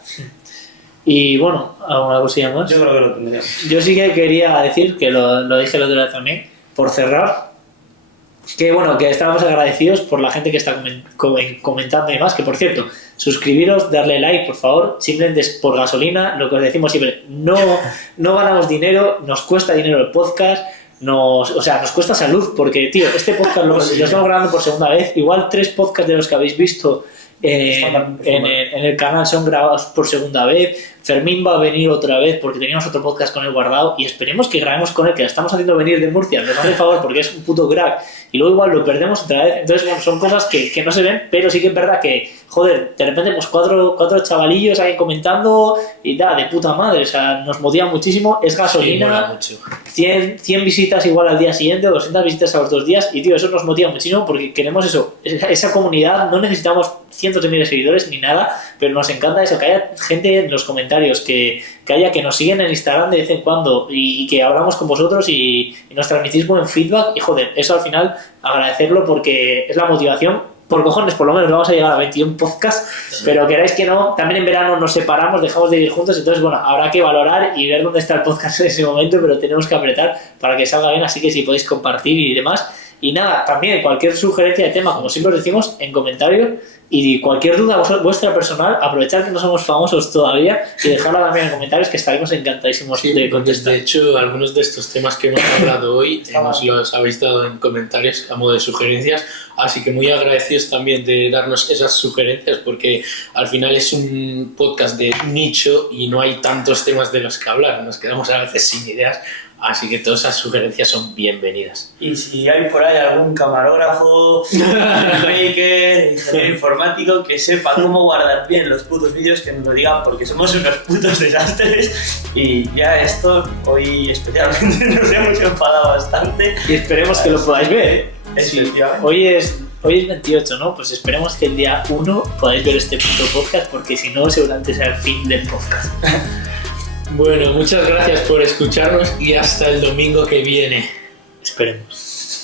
Y bueno, ¿alguna cosilla más? Yo creo que lo tendríamos. Yo sí que quería decir, que lo dije el otro día también, por cerrar, que bueno, que estábamos agradecidos por la gente que está comentando y demás, que por cierto, suscribiros, darle like, por favor, simplemente es por gasolina, lo que os decimos siempre, no ganamos dinero, nos cuesta dinero el podcast, nos cuesta salud, porque tío, este podcast lo estamos grabando por segunda vez, igual 3 podcasts de los que habéis visto en el canal son grabados por segunda vez. Fermín va a venir otra vez porque teníamos otro podcast con él guardado y esperemos que grabemos con él, que lo estamos haciendo venir de Murcia, nos hace favor porque es un puto crack y luego igual lo perdemos otra vez. Entonces bueno, son cosas que no se ven, pero sí que es verdad que joder, de repente pues cuatro chavalillos ahí comentando y da, de puta madre, o sea, nos motiva muchísimo, es gasolina, sí, 100 visitas igual al día siguiente, 200 visitas a los 2 días y tío, eso nos motiva muchísimo porque queremos eso, esa comunidad, no necesitamos cientos de miles de seguidores ni nada, pero nos encanta eso, que haya gente en los comentarios, que nos siguen en Instagram de vez en cuando y que hablamos con vosotros y nos transmitís buen feedback y joder, eso al final agradecerlo porque es la motivación. Por cojones, por lo menos vamos a llegar a 21 podcasts, sí. Pero queráis que no, también en verano nos separamos, dejamos de ir juntos, entonces bueno, habrá que valorar y ver dónde está el podcast en ese momento, pero tenemos que apretar para que salga bien, así que si podéis compartir y demás. Y nada, también cualquier sugerencia de tema, como siempre os decimos, en comentarios, y cualquier duda vuestra personal, aprovechad que no somos famosos todavía y dejadla también en comentarios, que estaremos encantadísimos de contestar. De hecho, algunos de estos temas que hemos hablado hoy los habéis dado en comentarios a modo de sugerencias, así que muy agradecidos también de darnos esas sugerencias, porque al final es un podcast de nicho y no hay tantos temas de los que hablar, nos quedamos a veces sin ideas. Así que todas esas sugerencias son bienvenidas. Y si hay por ahí algún camarógrafo, filmmaker, ingeniero informático que sepa cómo guardar bien los putos vídeos, que nos lo digan, porque somos unos putos desastres. Y ya esto, hoy especialmente nos hemos enfadado bastante. Y esperemos que lo podáis ver. Efectivamente. Hoy es 28, ¿no? Pues esperemos que el día 1 podáis ver este puto podcast, porque si no, seguramente será el fin del podcast. Bueno, muchas gracias por escucharnos y hasta el domingo que viene. Esperemos.